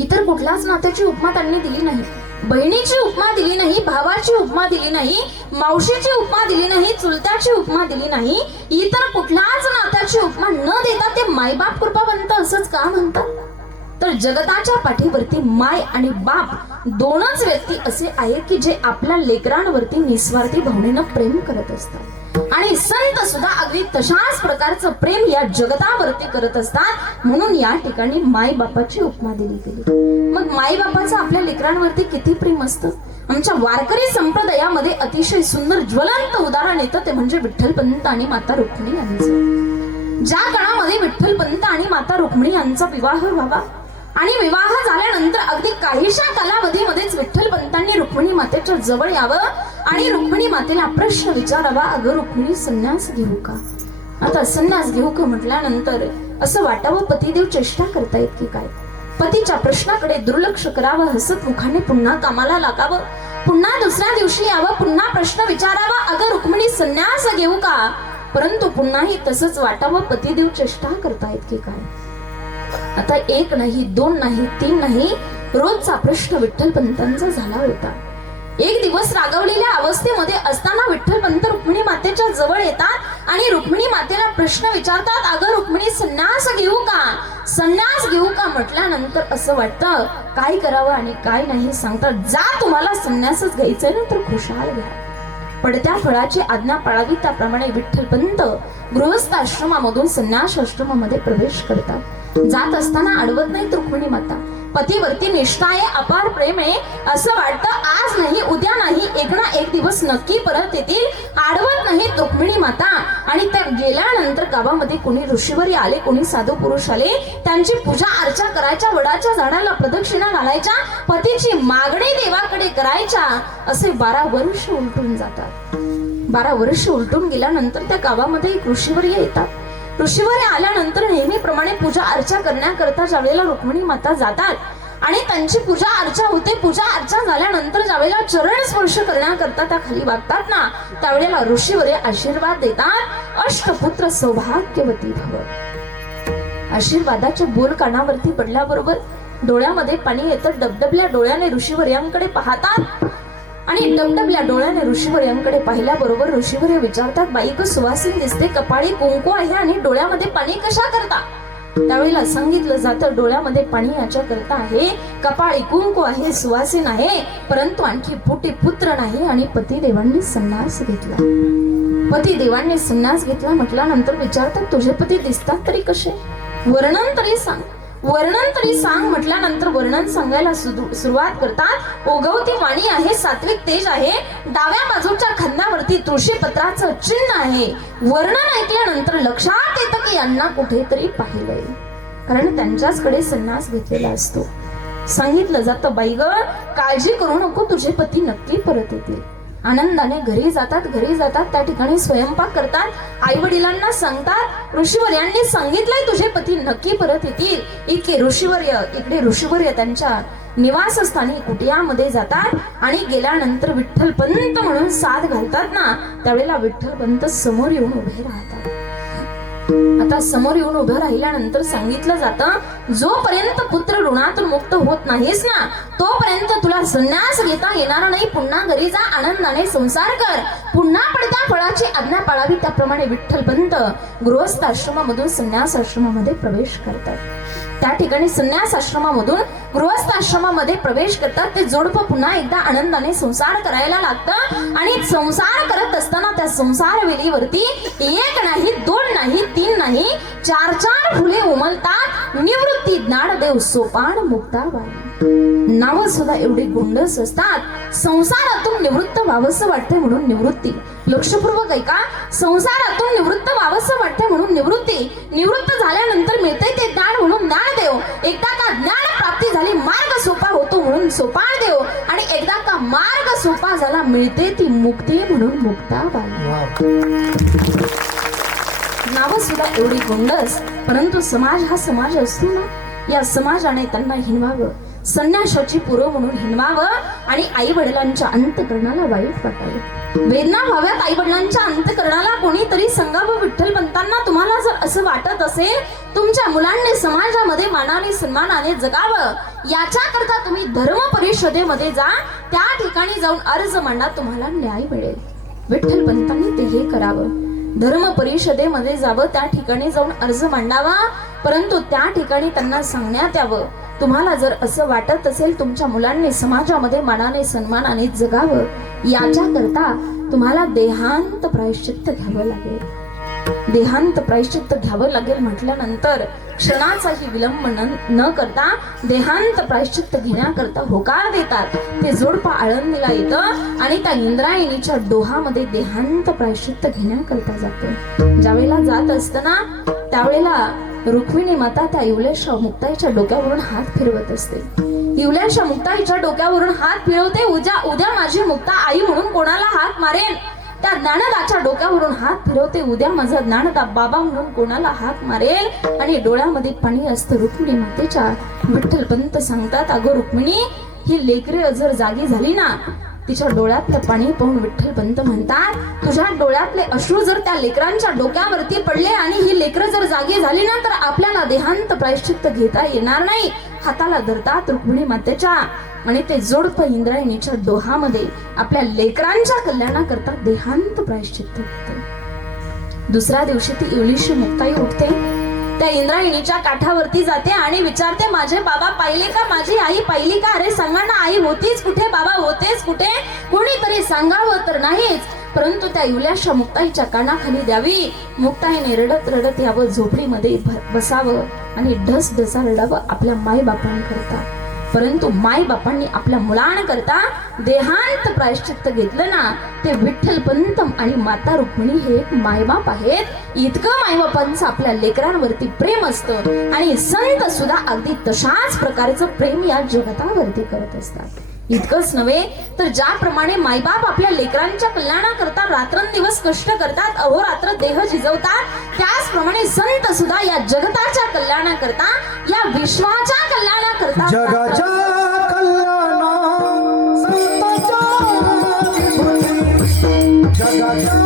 इतर कुठल्याच नात्याची उपमा त्यांनी दिली नाही. बहिणीची उपमा दिली नाही, भावाची उपमा दिली नाही, मावशीची उपमा दिली नाही, चुलत्याची उपमा दिली नाही. इतर कुठल्याच नात्याची उपमा न देता ते मायबाप कृपावंत असंच का म्हणतात? तर जगताच्या पाठीवरती माय आणि बाप दोनच व्यक्ती असे आहेत की जे आपल्या लेकरांवरती निस्वार्थी भावनेनं प्रेम करत असतात. आणि संत सुद्धा अगदी तशाच प्रकारचं प्रेम या जगतावरती करत असतात. म्हणून या ठिकाणी माय बापाची उपमा दिली गेली. मग माय बापाचं आपल्या लेकरांवरती किती प्रेम असतं? आमच्या वारकरी संप्रदायामध्ये अतिशय सुंदर ज्वलंत उदाहरण येतं ते म्हणजे विठ्ठलपंत आणि माता रुक्मिणी यांचं. ज्या काळामध्ये विठ्ठलपंत आणि माता रुक्मिणी यांचा विवाह व्हावा आणि विवाह झाल्यानंतर अगदी काहीशा कालावधीमध्येच विठ्ठलपंतांनी रुक्मिणी मातेच्या जवळ यावं आणि रुक्मिणी मातेला प्रश्न विचारावा, अगं रुक्मिणी संन्यास घेऊ का? आता संन्यास घेऊ का म्हटल्यानंतर असं वाटावं पतिदेव चेष्टा करतायत की काय? पतीच्या प्रश्नाकडे दुर्लक्ष करावं, हसत मुखाने पुन्हा कामाला लागावं, पुन्हा दुसऱ्या दिवशी यावं, पुन्हा प्रश्न विचारावा, अगं रुक्मिणी संन्यास घेऊ का? परंतु पुन्हाही तसंच वाटावं पतिदेव चेष्टा करतायत की काय? आता एक नाही, दोन नाही, तीन नाही, रोजचा प्रश्न विठ्ठलपंतांचा झाला होता. एक दिवस रागवलेल्या अवस्थेमध्ये असताना विठ्ठलपंत रुक्मिणी मातेच्या जवळ येतात आणि रुक्मिणी मातेला प्रश्न विचारतात, अगं रुक्मिणी संन्यास घेऊ का? संन्यास घेऊ का म्हटल्यानंतर असं वाटतं काय करावं आणि काय नाही सांगतात, जा तुम्हाला संन्यासच घ्यायचंय ना तर खुशाल घ्या. पडत्या फळाची आज्ञा पाळावी त्याप्रमाणे विठ्ठलपंत गृहस्थ आश्रमामधून संन्यास आश्रमामध्ये प्रवेश करतात. जात असताना अडवत नाही रुक्मिणी माता. पतीवरती निष्ठा आहे, अपार प्रेम आहे. असं वाटतं आज नाही, उद्या नाही, एक ना एक दिवस नक्की परत येतील. अडवत नाही रुक्मिणी माता. आणि त्या गेल्यानंतर गावामध्ये कोणी ऋषीवरी आले, कोणी साधू पुरुष आले, त्यांची पूजा अर्चा करायच्या, वडाच्या झाडाला प्रदक्षिणा घालायच्या, पतीची मागणी देवाकडे करायच्या. असे 12 वर्ष उलटून जातात. 12 वर्ष उलटून गेल्यानंतर त्या गावामध्ये एक ऋषीवरी येतात. ऋषीवरी आल्यानंतर नेहमीप्रमाणे पूजा अर्चा करण्याकरता ज्यावेळेला रुक्मिणी माता जातात आणि त्यांची पूजा अर्चा होते. पूजा अर्चा झाल्यानंतर ज्यावेळेला चरण स्पर्श करण्याकरता त्या खाली वागतात ना, त्यावेळेला ऋषीवरी आशीर्वाद देतात, अष्टपुत्र सौभाग्यवती भव. आशीर्वादाचे बोल कानावरती पडल्याबरोबर डोळ्यामध्ये पाणी येतं. डबडबल्या डोळ्याने ऋषीवर्यांकडे पाहतात आणि डबडबल्या डोळ्याने ऋषीवर्यांकडे पाहिल्याबरोबर ऋषीवर्य विचारतात, बाई ग सुवासीन दिसते, कपाळी कुंकू आहे आणि डोळ्यामध्ये पाणी कशा करता? त्यावेळेला सांगितलं जातं डोळ्यामध्ये पाणी याच्या करता आहे, कपाळी कुंकू आहे, सुवासीन आहे, परंतु आणखी पोटी पुत्र नाही आणि पतिदेवांनी संन्यास घेतला. पतिदेवांनी संन्यास घेतला म्हटल्यानंतर विचारतात, तुझे पती दिसतात तरी कसे? वर्णन तरी सांग, वर्णन तरी सांग. म्हटल्यानंतर वर्णन सांगायला सुरुवात करतात. ओगवती वाणी आहे, सात्विक तेज आहे, डाव्या बाजूच्या खांद्यावरती तुळशीपत्राचं चिन्ह आहे. वर्णन ऐकल्यानंतर लक्षात येतं की यांना कुठेतरी पाहिलंय, कारण त्यांच्याचकडे संन्यास घेतलेला असतो. सांगितलं जातं, बाई ग काळजी करू नको, तुझे पती नक्की परत येतील. आनंदाने घरी जातात. घरी जातात त्या ठिकाणी स्वयंपाक करतात, आई वडिलांना सांगतात, ऋषीवर्यांनी सांगितलंय तुझे पती नक्की परत येतील. इकडे ऋषीवर्य त्यांच्या निवासस्थानी कुटियामध्ये जातात आणि गेल्यानंतर विठ्ठलपंत म्हणून साथ घालतात ना, त्यावेळेला विठ्ठलपंत समोर येऊन उभे राहतात. आता समोर येऊन उभं राहिल्यानंतर सांगितलं जातं, जोपर्यंत पुत्र ऋणातून मुक्त होत नाहीस ना तोपर्यंत तुला संन्यास घेता येणार नाही. पुन्हा घरी जा, आनंदाने संसार कर, पुन्हा पडत्या फळाची आज्ञा पाळावी त्याप्रमाणे विठ्ठलपंत गृहस्थ आश्रमामधून संन्यास आश्रमामध्ये प्रवेश करतात. त्या ठिकाणी संन्यास आश्रमामधून गृहस्थ आश्रमामध्ये प्रवेश करतात. ते जोडपं पुन्हा एकदा आनंदाने संसार करायला लागतं आणि संसार करत असताना त्या संसार वेलीवरती एक नाही, दोन नाही, तीन नाही, 4 फुले उमलतात. निवृत्ती ज्ञानदेव सोपान मुक्ताबाई. नाव सुद्धा एवढी गोंडस असतात. संसारातून निवृत्त व्हावंसं वाटते म्हणून निवृत्ती. लक्षपूर्वक ऐका. संसारातून निवृत्त व्हावंसं वाटतं म्हणून निवृत्त झाल्यानंतर मिळते ते ज्ञान म्हणून ज्ञानदेव. एकदा का ज्ञान प्राप्ती झाली मार्ग सोपा होतो म्हणून सोपानदेव. आणि एकदा का मार्ग सोपा झाला मिळते ती मुक्ती म्हणून मुक्ताबाई. नाव सुद्धा एवढी गोंडस, परंतु समाज हा समाज असतो ना, या समाजाने त्यांना हिनवावं, संन्याशाची पुरव म्हणून हिनवावं आणि आई वडिलांच्या अंतकरणाला वाईट वाटावं. वेदना व्हाव्यात आई वडिलांच्या अंतकरणाला. कोणीतरी संगावं विठ्ठल बनताना तुम्हाला जर असं वाटत असेल तुमच्या मुलांनी समाजामध्ये मानाने सन्मानाने जगावं, याच्या करता तुम्ही धर्म परिषदेमध्ये जा. त्या ठिकाणी जाऊन अर्ज मांडा, तुम्हाला न्याय मिळेल. विठ्ठल पंतांनी ते हे करावं. धर्म परिषदेमध्ये जावं, त्या ठिकाणी जाऊन अर्ज मांडावा. परंतु त्या ठिकाणी त्यांना सांगण्यात यावं, तुम्हाला जर असं वाटत असेल तुमच्या मुलांनी समाजामध्ये मानाने सन्मानाने जगावं, याच्या करता तुम्हाला देहांत प्रायश्चित्त घ्यावं लागेल. देहांत प्रायश्चित्त घ्यावं लागेल म्हटल्यानंतर क्षणाचाही विलंब न करता देहांत प्रायश्चित्त घेण्याकरता होकार देतात. ते जोडपा आळंदीला येतं आणि त्या इंद्रायणीच्या डोहामध्ये देहांत प्रायश्चित्त घेण्याकरता जातं. ज्यावेळेला जात असताना त्यावेळेला रुक्मिणी माता त्या इवल्याशा मुक्ताईच्या डोक्यावरून हात फिरवत असते. इवल्याशा मुक्ताईच्या डोक्यावरून हात फिरवते. उद्या माझी मुक्ता आई म्हणून कोणाला हात मारेल. त्या ज्ञानदाच्या डोक्यावरून हात फिरवते. उद्या माझा ज्ञानदा बाबा म्हणून कोणाला हात मारेल. आणि डोळ्यामध्ये पाणी असतं रुक्मिणी मातेच्या. विठ्ठल पंत सांगतात, अगो रुक्मिणी, ही लेकरे जर जागी झाली ना, तिच्या डोळ्यातलं पाणी पाहून विठ्ठल पंत म्हणतात, तुझ्या डोळ्यातले अश्रू जर त्या लेकरांच्या डोक्यावरती पडले आणि ही लेकरं जर जागी झाली ना, तर आपल्याला देहांत प्रायश्चित्त घेता येणार नाही. हाताला धरतात रुक्मिणी मातेच्या आणि ते जोडप इंद्रायणीच्या डोहामध्ये आपल्या लेकरांच्या कल्याणाकरता देहांत प्रायश्चित्त घेतात. दुसऱ्या दिवशी ती इवलीशी मुक्ताई उठते. त्या इंद्रायणीच्या काठावरती जाते आणि विचारते, माझे बाबा पाहिले का, माझी आई पाहिली का? अरे सांगा ना, आई होतीच कुठे, बाबा होतेच कुठे? कोणीतरी सांगावं तर नाहीच. परंतु त्या इवल्याशा मुक्ताईच्या कानाखाली द्यावी. मुक्ताईने रडत रडत यावं, झोपडीमध्ये बसावं आणि ढस ढसा रडावं आपल्या माई बापांकरता. परंतु माई बापांनी आपल्या मुलांकरता देहांत प्रायश्चित्त घेतलं ना, ते विठ्ठल पंत आणि माता रुक्मिणी हे एक मायबाप आहेत. इतकं मायबापांचं आपल्या लेकरांवरती प्रेम असतं आणि संत सुद्धा अगदी तशाच प्रकारचं प्रेम या जगतावरती करत असतात. इतकंच नव्हे तर ज्याप्रमाणे मायबाप आपल्या लेकरांच्या कल्याणाकरता रात्रंदिवस कष्ट करतात, अहोरात्र देह झिजवतात, त्याचप्रमाणे संत सुद्धा या जगताच्या कल्याणाकरता, या विश्वाच्या कल्याणाकरता, जगाच्या कल्याणा संतांच्या विभूती, जगाच्या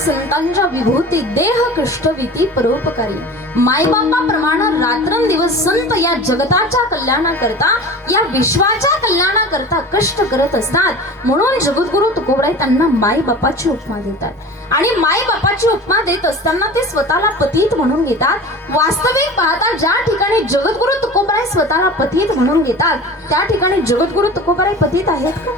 संतांच्या विभूती देह कष्टविती परोपकारी. मायबापाप्रमाणे रात्रंदिवस संत या जगताच्या कल्याणाकरता, या विश्वाच्या कल्याणाकरता कष्ट करत असतात. म्हणून जगद्गुरु तुकोबराय त्यांना मायबापाची उपमा देतात. आणि मायबापाची उपमा देत असताना ते स्वतःला पतित म्हणून घेतात. वास्तविक पाहता ज्या ठिकाणी जगद्गुरु तुकोबराय स्वतःला पतित म्हणून घेतात, त्या ठिकाणी जगद्गुरु तुकोबराय पतित आहेत का?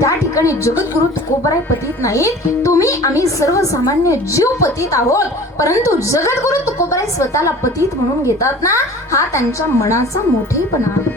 त्या ठिकाणी जगद्गुरु तुकोबराय पतित नाहीत. तुम्ही आम्ही सर्वसामान्य जीव पतित आहोत. परंतु जगद्गुरु तुकोबराय स्वतःला पतित म्हणून घेतात ना, हा त्यांच्या मनाचा मोठेपणा आहे.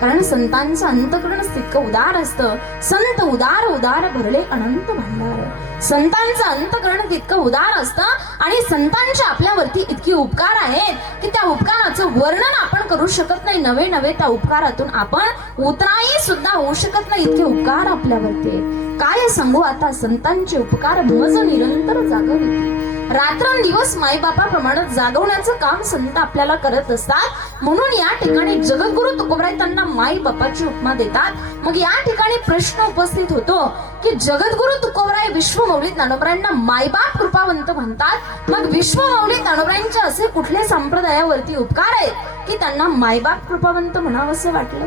कारण संतांचं अंतकरण तितकं उदार असतं. संत उदार उदार भरले अनंत भांडार. संतांचं अंतकरण तितकं उदार असतं आणि संतांच्या आपल्यावरती इतकी उपकार आहेत की त्या उपकाराचं वर्णन आपण करू शकत नाही. नवे नवे त्या उपकारातून आपण उतराई सुद्धा होऊ शकत नाही, इतके उपकार आपल्यावरती आहेत. काय सांगू आता, संतांचे उपकार मज निरंतर जागविती. रात्रंदिवस माईबापाप्रमाणे जागवण्याचं काम संत आपल्याला करत असतात. म्हणून या ठिकाणी जगद्गुरु तुकोबराय त्यांना माई बापाची उपमा देतात. मग या ठिकाणी प्रश्न उपस्थित होतो की जगद्गुरु तुकोबराय विश्वमौली ज्ञानोबरायांना मायबाप कृपावंत म्हणतात. मग विश्वमौली ज्ञानोबरायांचे असे कुठले संप्रदायावरती उपकार आहेत की त्यांना मायबाप कृपावंत म्हणावंसे वाटलं?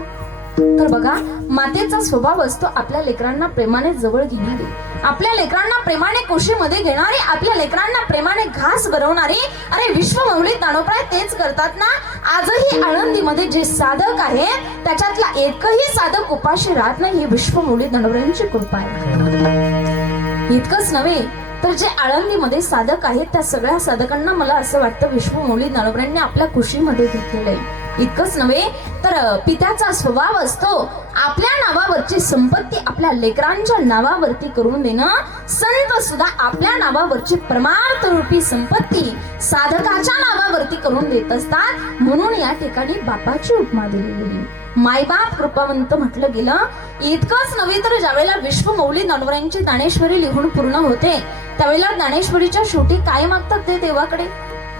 तर बघा, मातेचा स्वभाव असतो आपल्या लेकरांना प्रेमाने जवळ घेणारी, आपल्या लेकरांना प्रेमाने कुशीमध्ये घेणारी, आपल्या लेकरांना प्रेमाने घास भरवणारी. अरे विश्वमौली ज्ञानोबराय तेच करतात ना. आजही आळंदीमध्ये जे साधक आहेत त्याच्यातला एकही साधक उपाशी राहत नाही. ही विश्वमौली ज्ञानोबरायांची कृपा आहे. इतकंच नव्हे तर जे आळंदीमध्ये साधक आहेत त्या सगळ्या साधकांना मला असं वाटतं विश्वमौली ज्ञानोबरायांनी आपल्या कुशीमध्ये घेतलेलं आहे. इतकंच नव्हे तर पित्याचा स्वभाव असतो आपल्या नावावरची संपत्ती आपल्या लेकरांच्या नावावरती करून देणं. संत सुद्धा आपल्या नावावरची परमार्थ रूपी संपत्ती साधकाच्या नावावरती करून देत असतात. म्हणून या ठिकाणी बापाची उपमा दिलेली, मायबाप कृपावंत म्हटलं गेलं. इतकंच नव्हे तर ज्यावेळेला विश्वमौली ज्ञानोबरायांची ज्ञानेश्वरी लिहून पूर्ण होते त्यावेळेला ज्ञानेश्वरीच्या शेवटी काय मागतात ते देवाकडे?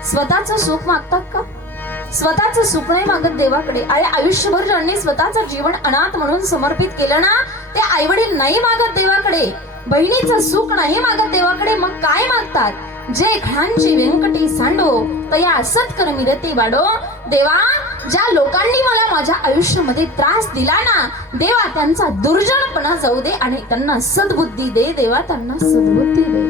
स्वतःचं सुख मागतात का? स्वतःचं सुख नाही मागत देवाकडे. अरे आयुष्यभर ज्यांनी स्वतःचं जीवन अनाथ म्हणून समर्पित केलं ना ते आई वडील नाही मागत देवाकडे. बहिणीचं सुख नाही मागत देवाकडे. मग काय मागतात? जे घांची व्यंकटी सांडो तया सत्कर मिरती वाढो. देवा, ज्या लोकांनी मला माझ्या आयुष्यामध्ये त्रास दिला ना देवा त्यांचा दुर्जनपणा जाऊ दे आणि त्यांना सद्बुद्धी दे. देवा त्यांना सद्बुद्धी दे.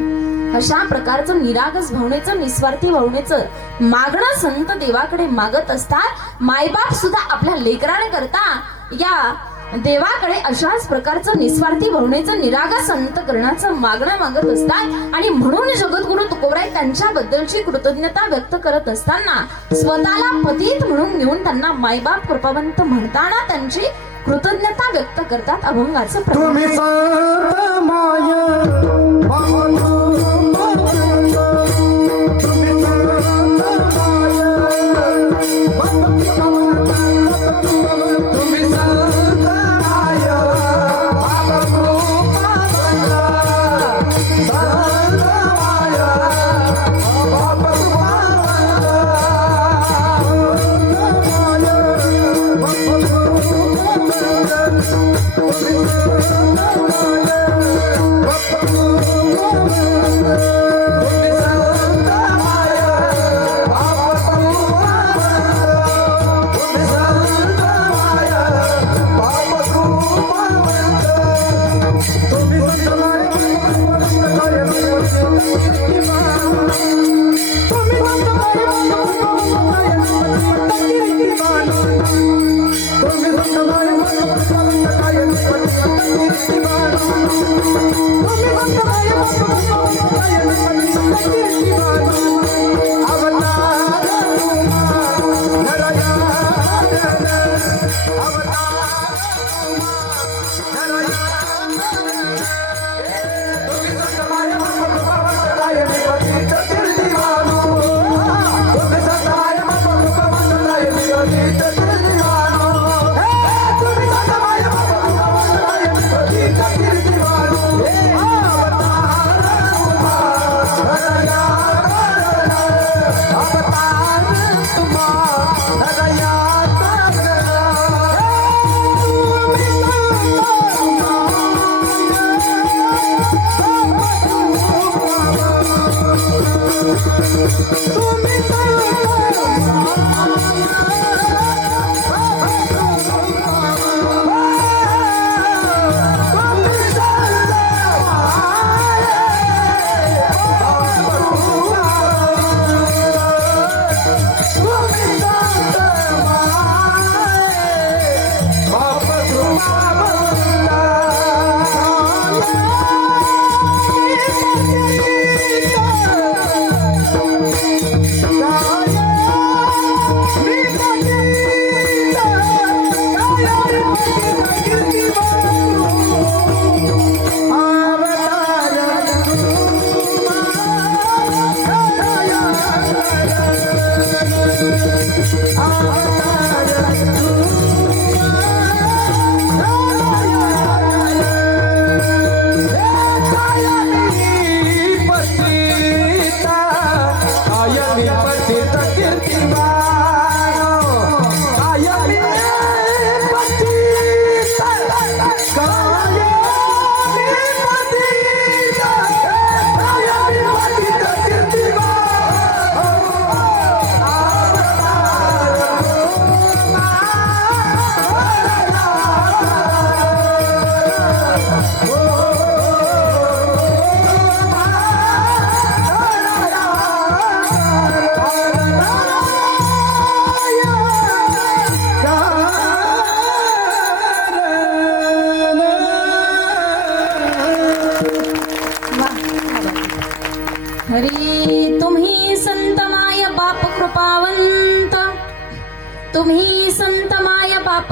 अशा प्रकारचं निरागस भावनेचं निस्वार्थी भावनेचं मागणं संत देवाकडे मागत असतात. मायबाप सुद्धा आपल्या लेकरांकरता या देवाकडे अशाच प्रकारचं निस्वार्थी भावनेचं निरागस अंतकरणाचं मागणं मागत असतात. आणि म्हणून जगद्गुरु तुकोबराय त्यांच्याबद्दलची कृतज्ञता व्यक्त करत असताना स्वतःला पतित म्हणून घेऊन त्यांना मायबाप कृपावंत म्हणताना त्यांची कृतज्ञता व्यक्त करतात. अभंगाचं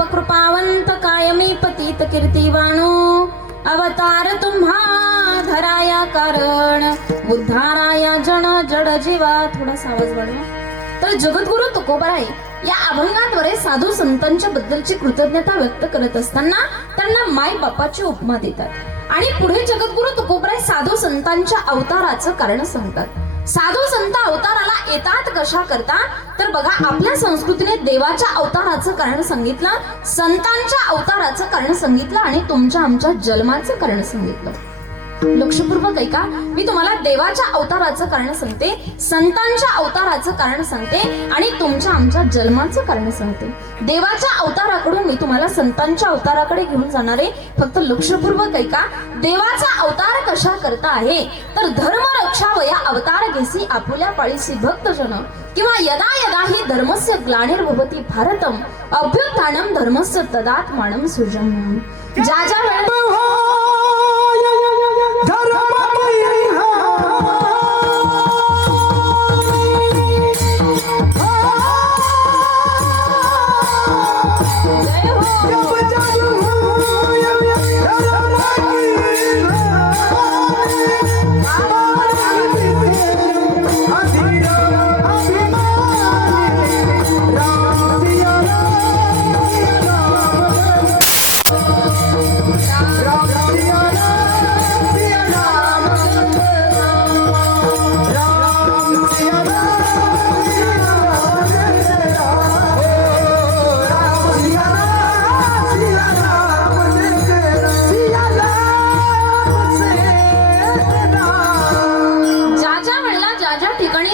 दयाळूप कृपावंत कायमी पतित कीर्तिवाणो अवतार तुम्हा धराया कारण उद्धाराया जन जड जीवा. थोडासा आवाज वाढवा. तर जगद्गुरु तुकोबाराय या अभंगाद्वारे साधू संतांच्या बद्दलची कृतज्ञता व्यक्त करत असताना त्यांना माय बापाची उपमा देतात आणि पुढे जगद्गुरु तुकोबाराय साधू संतांच्या अवताराचं कारण सांगतात. साधू संत अवताराला येतात कशा करता तर बघा, आपल्या संस्कृतीने देवाच्या अवताराचं कारण सांगितलं, संतांच्या अवताराचं कारण सांगितलं आणि तुमच्या आमच्या जन्माचं कारण सांगितलं. लक्षपूर्वक ऐका, मी तुम्हाला देवाच्या अवताराचं कारण सांगते, संतांच्या अवताराचं कारण सांगते आणि तुमच्या आमच्या जन्माचं कारण सांगते. देवाच्या अवताराकडून मी तुम्हाला संतांच्या अवताराकडे घेऊन जाणारे. फक्त लक्षपूर्वक ऐका, देवाचा अवतार कशा करता आहे तर धर्म रक्षावया अवतार घेसी आपुल्या पाळीसी भक्तजन किंवा यदा यदा ही धर्मस्य ग्लानिर्भवति भारतम अभ्युत्थानम धर्मस्य तदात्मानं सृजन्यम्. ज्या ज्या वेळेला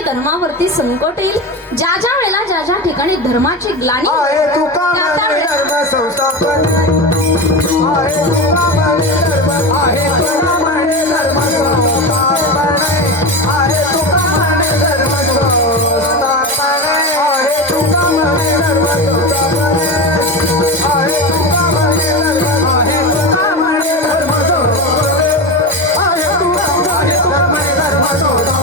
धर्मावरती संकट येईल, ज्या ज्या वेळेला ज्या ज्या ठिकाणी धर्माची ग्लानी आहे तुका म्हणे धर्म संस्थापन, आहे तुका म्हणे धर्म, आहे तुका म्हणे धर्म संस्थापन, आहे तुका म्हणे धर्म संस्थापन, आहे तुका म्हणे धर्म संस्थापन, आहे तुका म्हणे धर्म, आहे तुका म्हणे धर्म संस्थापन, आहे तुका म्हणे धर्म संस्थापन.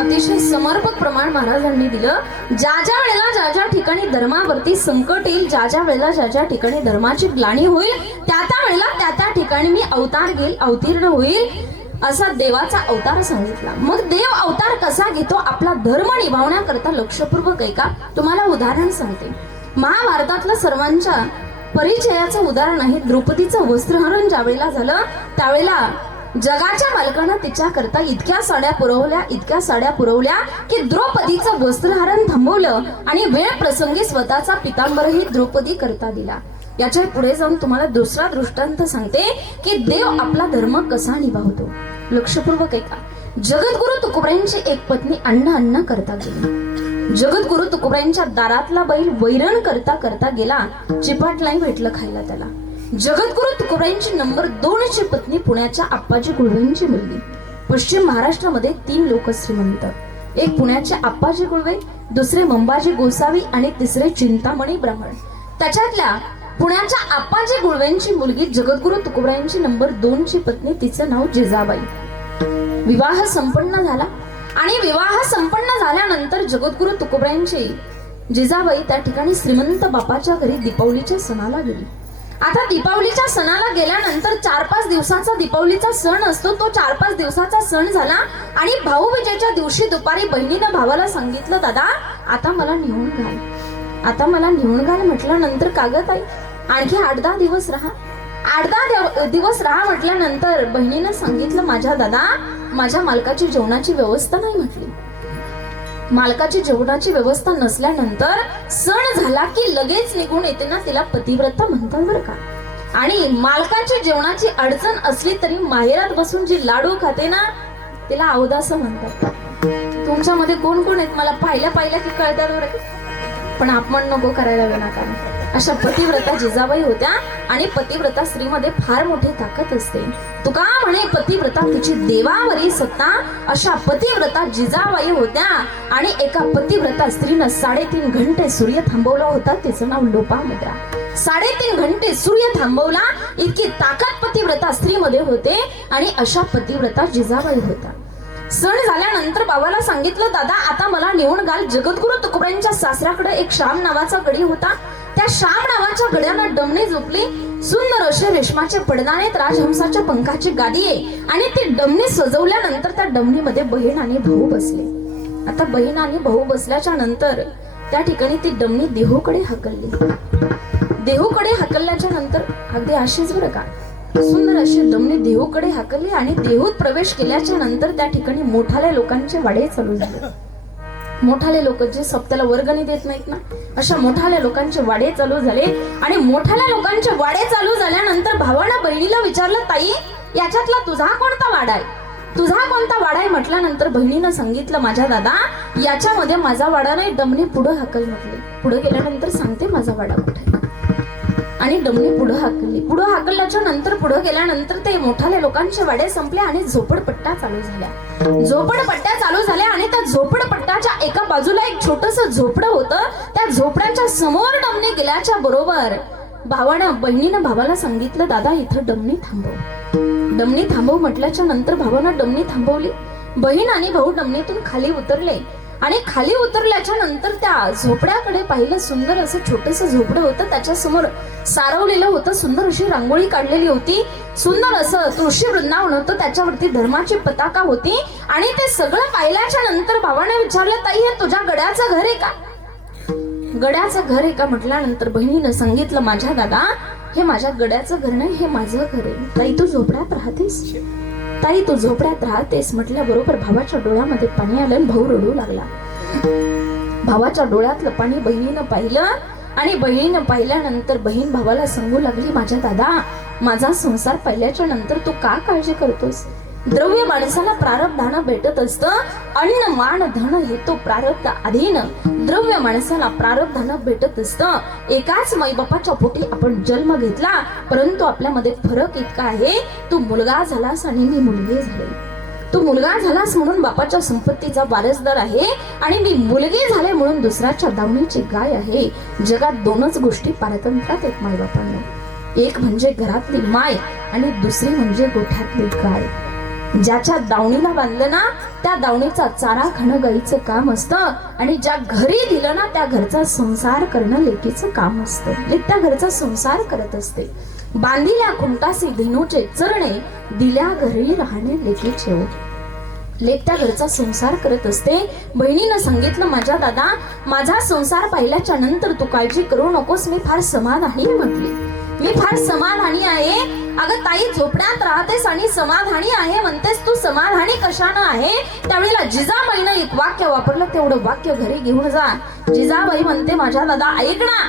अतिशय समर्पक प्रमाण महाराजांनी दिलं. ज्या ज्या वेळेला ज्या ज्या ठिकाणी धर्मावरती संकट येईल, ज्या ज्या वेळेला ज्या ज्या ठिकाणी धर्माची ग्लानी होईल, त्या त्या वेळेला त्या त्या ठिकाणी मी अवतार घेईल, अवतीर्ण होईल, असा देवाचा अवतार सांगितला. मग देव अवतार कसा घेतो आपला धर्म निभावण्याकरता? लक्षपूर्वक ऐका, तुम्हाला उदाहरण सांगते. महाभारतातलं सर्वांच्या परिचयाचं उदाहरण आहे द्रौपदीचं वस्त्रहरण ज्यावेळेला झालं त्यावेळेला जगाच्या मालकानं तिच्याकरता इतक्या साड्या पुरवल्या की द्रौपदीचं वस्त्रहरण थांबवलं आणि वेळ प्रसंगी स्वतःचा पितांबरही द्रौपदी करता दिला. याच्या पुढे जाऊन तुम्हाला दुसरा दृष्टांत सांगते की देव आपला धर्म कसा निभावतो. लक्षपूर्वक ऐका. जगद्गुरु तुकोबारायांची एक पत्नी अन्न करता गेली. जगद्गुरु तुकोबारायांच्या दारातला बैल वैरण करता करता गेला, चिपाटलाही भेटलं खायला त्याला. जगद्गुरु तुकोबारायांची नंबर 2 ची पत्नी पुण्याच्या आप्पाजी गुळवेंची मुलगी. पश्चिम महाराष्ट्रामध्ये 3 लोक श्रीमंत, एक पुण्याचे आप्पाजी गुळवे, दुसरे मंबाजी गोसावी आणि तिसरे चिंतामणी ब्राह्मण. त्याच्यातल्या पुण्याच्या आप्पाजी गुळवेंची मुलगी जगद्गुरु तुकोबारायांची नंबर 2 ची पत्नी, तिचं नाव जिजाबाई. विवाह संपन्न झाला आणि विवाह संपन्न झाल्यानंतर जगद्गुरु तुकोबारायांची जिजाबाई त्या ठिकाणी श्रीमंत बापाच्या घरी दीपावलीच्या सणाला गेली. आता दीपावलीच्या सणाला गेल्यानंतर 4-5 दिवसाचा दीपावलीचा सण असतो. तो 4-5 दिवसाचा सण झाला आणि भाऊबीजेच्या दिवशी दुपारी बहिणीनं भावाला सांगितलं, दादा आता मला नेऊन घाल, आता मला नेऊन घाल. म्हटल्यानंतर कागद आई आणखी 8-10 दिवस राहा, 8-10 दिवस राहा म्हटल्यानंतर बहिणीनं सांगितलं, माझ्या दादा माझ्या मालकाची जेवणाची व्यवस्था नाही. म्हटली मालकाची जेवणाची व्यवस्था नसल्यानंतर सण झाला की लगेच निघून येते ना, तिला पतिव्रता म्हणतात बरं का. आणि मालकाची जेवणाची अडचण असली तरी माहेरात बसून जी लाडू खाते ना तिला अवदास म्हणतात. तुमच्यामध्ये कोण कोण आहेत मला पाहिल्या की कळतात बरं, पण आपण नको करायला विनाकारण. अशा पतिव्रता जिजाबाई होत्या आणि पतिव्रता स्त्रीमध्ये फार मोठी ताकद असते. तुका म्हणे पतिव्रता तिची देवावरी सत्ता. अशा पतिव्रता जिजाबाई होत्या आणि एका पतिव्रता स्त्रीनं 3.5 घंटे सूर्य थांबवला होता. तिचं नाव लोपामुद्रा. 3.5 घंटे सूर्य थांबवला, इतकी ताकद पतिव्रता स्त्रीमध्ये होते आणि अशा पतिव्रता जिजाबाई होत्या. सण झाल्यानंतर बाबाला सांगितलं, दादा आता मला नेऊन घाल. जगद्गुरु तुकोबांच्या सासऱ्याकडे एक श्याम नावाचा गडी होता. त्या श्याम नावाच्या गड्यानं डमणी झोपली. सुंदर असे रेशमाचे पडदानेत राजहंसाच्या पंखाची गादी आहे आणि ती डमणी सजवल्यानंतर त्या डमणीमध्ये बहीण आणि भाऊ बसले. आता बहीण आणि भाऊ बसल्याच्या नंतर त्या ठिकाणी ती डमणी देहूकडे हकलली. देहूकडे हकलल्याच्या नंतर अगदी अशीच बरं का, सुंदर अशी डमणी देहूकडे हाकलली आणि देहूत प्रवेश केल्याच्या नंतर त्या ठिकाणी मोठाल्या लोकांचे वाडे चालू झाले. मोठाले लोक जे सप्त्याला वर्गणी देत नाहीत ना, अशा मोठाल्या लोकांचे वाडे चालू झाले आणि मोठाल्या लोकांचे वाडे चालू झाल्यानंतर भावानं बहिणीला विचारलं, ताई याच्यातला तुझा कोणता वाडा आहे? तुझा कोणता वाडा आहे म्हटल्यानंतर बहिणीनं सांगितलं, माझ्या दादा याच्यामध्ये माझा वाडा नाही. डमणी पुढे हाकल म्हटली. पुढे गेल्यानंतर सांगते माझा वाडा कुठे. आणि डमणी पुढे हाकलली. पुढे हाकलल्याच्या नंतर पुढे गेल्यानंतर ते मोठाले लोकांचे वाडे संपले आणि झोपडपट्ट्या चालू झाल्या. झोपडपट्ट्या चालू झाल्या आणि त्या झोपडपट्ट्याच्या एका बाजूला एक छोटस झोपडं होतं. त्या झोपड्याच्या समोर डमणी गेल्याच्या बरोबर बहिणीनं भावाला सांगितलं, दादा इथं डमणी थांबव. डमणी थांबव म्हटल्याच्या नंतर भावानं डमणी थांबवली. बहीण आणि भाऊ डमणीतून खाली उतरले आणि खाली उतरल्याच्या नंतर त्या झोपड्याकडे पाहिलं. सुंदर असं छोटस झोपडं होतं. त्याच्या समोर सारवलेलं होतं. सुंदर अशी रांगोळी काढलेली होती. सुंदर असं तुळशी वृंदावन होतं. त्याच्यावरती धर्माची पताका होती आणि ते सगळं पाहिल्याच्या नंतर भावाने विचारलं, ताई हे तुझ्या गड्याचं घर आहे का? गड्याचं घर आहे का म्हटल्यानंतर बहिणीनं सांगितलं, माझ्या दादा हे माझ्या गड्याचं घर नाही, हे माझं घर आहे. ताई तू झोपड्यात राहतेस? ताई तू झोपड्यात राहतेस म्हटल्या बरोबर भावाच्या डोळ्यामध्ये पाणी आलं आणि भाऊ रडू लागला. भावाच्या डोळ्यातलं पाणी बहिणीनं पाहिलं आणि बहिणीनं पाहिल्यानंतर बहीण भावाला सांगू लागली, माझ्या दादा माझा संसार पाहिल्याच्या नंतर तू का काळजी करतोस? द्रव्य माणसाला प्रारब्धानं भेटत असतं. अन्न मान धन हे तो प्रारब्ध अधीन. द्रव्य माणसाला प्रारब्धानं भेटत असतं. एकाच माईबापाच्या पोटी आपण जन्म घेतला, परंतु आपल्यामध्ये फरक इतका आहे, तू मुलगा झालास आणि मी मुलगी झाले. तू मुलगा झालास म्हणून बापाच्या संपत्तीचा वारसदार आहे आणि मी मुलगी झाले म्हणून दुसऱ्याच्या दावणीची गाय आहे. जगात दोनच गोष्टी पारतंत्र्यात आहेत माईबापांना. एक म्हणजे घरातली माय आणि दुसरी म्हणजे गोठ्यातली गाय. ज्याच्या दावणीला बांधलं ना त्या दावणीचा चारा खाणं गाईचं काम असतं आणि ज्या घरी दिलं ना त्या घरचा संसार करणं लेकीचं काम असतं. लेक त्या घरचा संसार करत असते. बांधिल्या खुंटासी धेनूचे चरणे, दिल्या घरी राहणे लेकीचे ओठ. लेक त्या घरचा संसार करत असते. बहिणीनं सांगितलं, माझ्या दादा माझा संसार पाहिल्याच्या नंतर तू काळजी करू नकोस, मी फार समाधानी म्हटली. मी फार समाधानी आहे. अगं ताई झोपड्यात राहतेस आणि समाधानी आहे म्हणतेस, तू समाधानी कशानं आहे? त्यावेळेला जिजाबाईनं एक वाक्य वापरलं. तेवढं वाक्य घरी घेऊन जा. जिजाबाई म्हणते, माझ्या दादा ऐक ना,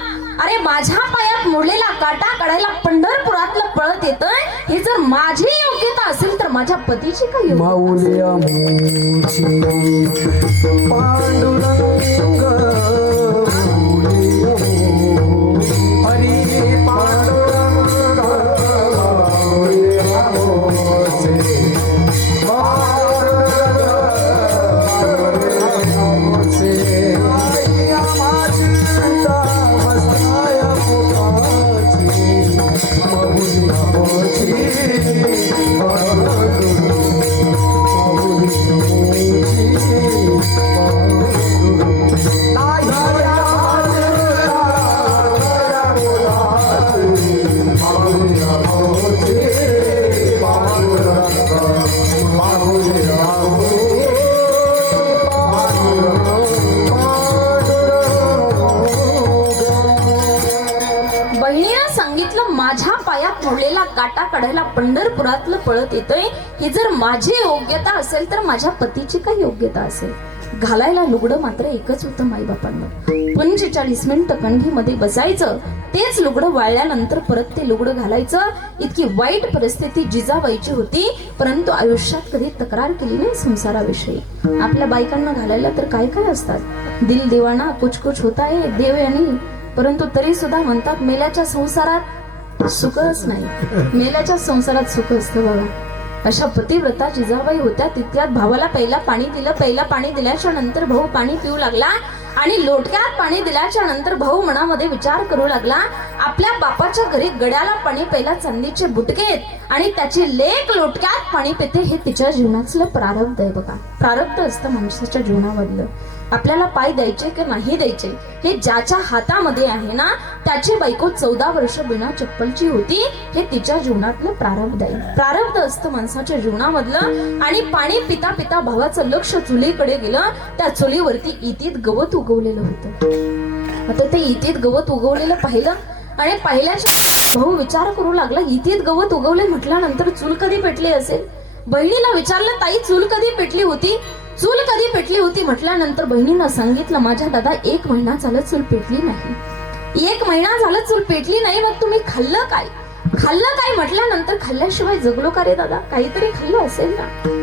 अरे माझ्या पायात मोडलेला काटा काढायला पंढरपुरातलं पळत येतंय. हे जर माझी योग्यता असेल तर माझ्या पतीची काय योग्यता? माझ्या पायात मोडलेला काटा काढायला पंढरपुरातलं पळत येतोय. ही जर माझी योग्यता असेल तर माझ्या पतीची काय योग्यता असेल? घालायला लुगडं मात्र एकच होतं माईबापांना. 45 मिनिटं कणघीमध्ये बसायचं. तेच लुगडं वाळल्यानंतर परत ते लुगडं घालायचं. इतकी वाईट परिस्थिती जिजाबाईची होती. परंतु आयुष्यात कधी तक्रार केली नाही संसाराविषयी. आपल्या बायकांना घालायला तर काय काय असतात. दिल दिवाना कुछ कुछ होता है, देव यानी परंतु तरी सुद्धा म्हणतात मेल्याच्या संसारात सुखच नाही, मेल्याच्या संसारात सुख असतं बाबा. अशा पतिव्रता जिजाबाई होत्या. तितक्यात भावाला पहिला पाणी दिलं. पहिला पाणी दिल्याच्या नंतर भाऊ पाणी पिऊ लागला आणि लोटक्यात पाणी दिल्याच्या नंतर भाऊ मनामध्ये विचार करू लागला, आपल्या बापाच्या घरी गड्याला पाणी पहिला चांदीचे बुटकेत आणि त्याची लेक लोटक्यात पाणी पिते. हे तिच्या जीवनातलं प्रारब्ध आहे बघा. प्रारब्ध असतं माणसाच्या जीवनामधलं. आपल्याला पाय द्यायचे की नाही द्यायचे हे ज्याच्या हातामध्ये आहे ना, त्याची बायको 14 वर्ष बिना चप्पलची होती. हे तिच्या जीवनातलं प्रारब्ध आहे. प्रारब्ध असतं माणसाच्या जीवनामधलं. आणि पाणी पिता पिता भावाचं लक्ष चुलीकडे गेलं. त्या चुलीवरती इतीत गवत उगवलेलं होतं. आता ते इतीत गवत उगवलेलं पाहिलं आणि पाहिल्याच्या भाऊ विचार करू लागला, इतीत गवत उगवले म्हटल्यानंतर चूल कधी पेटली असेल. बहिणीला विचारलं, ताई चूल कधी पेटली होती. चूल कधी पेटली होती म्हटल्यानंतर बहिणीनं सांगितलं, माझ्या दादा 1 महिना झालं चूल पेटली नाही. 1 महिना झालं चूल पेटली नाही. मग तुम्ही खाल्लं काय. खाल्लं काय म्हटल्यानंतर खाल्ल्याशिवाय जगलो का रे दादा, काहीतरी खाल्लं असेल ना.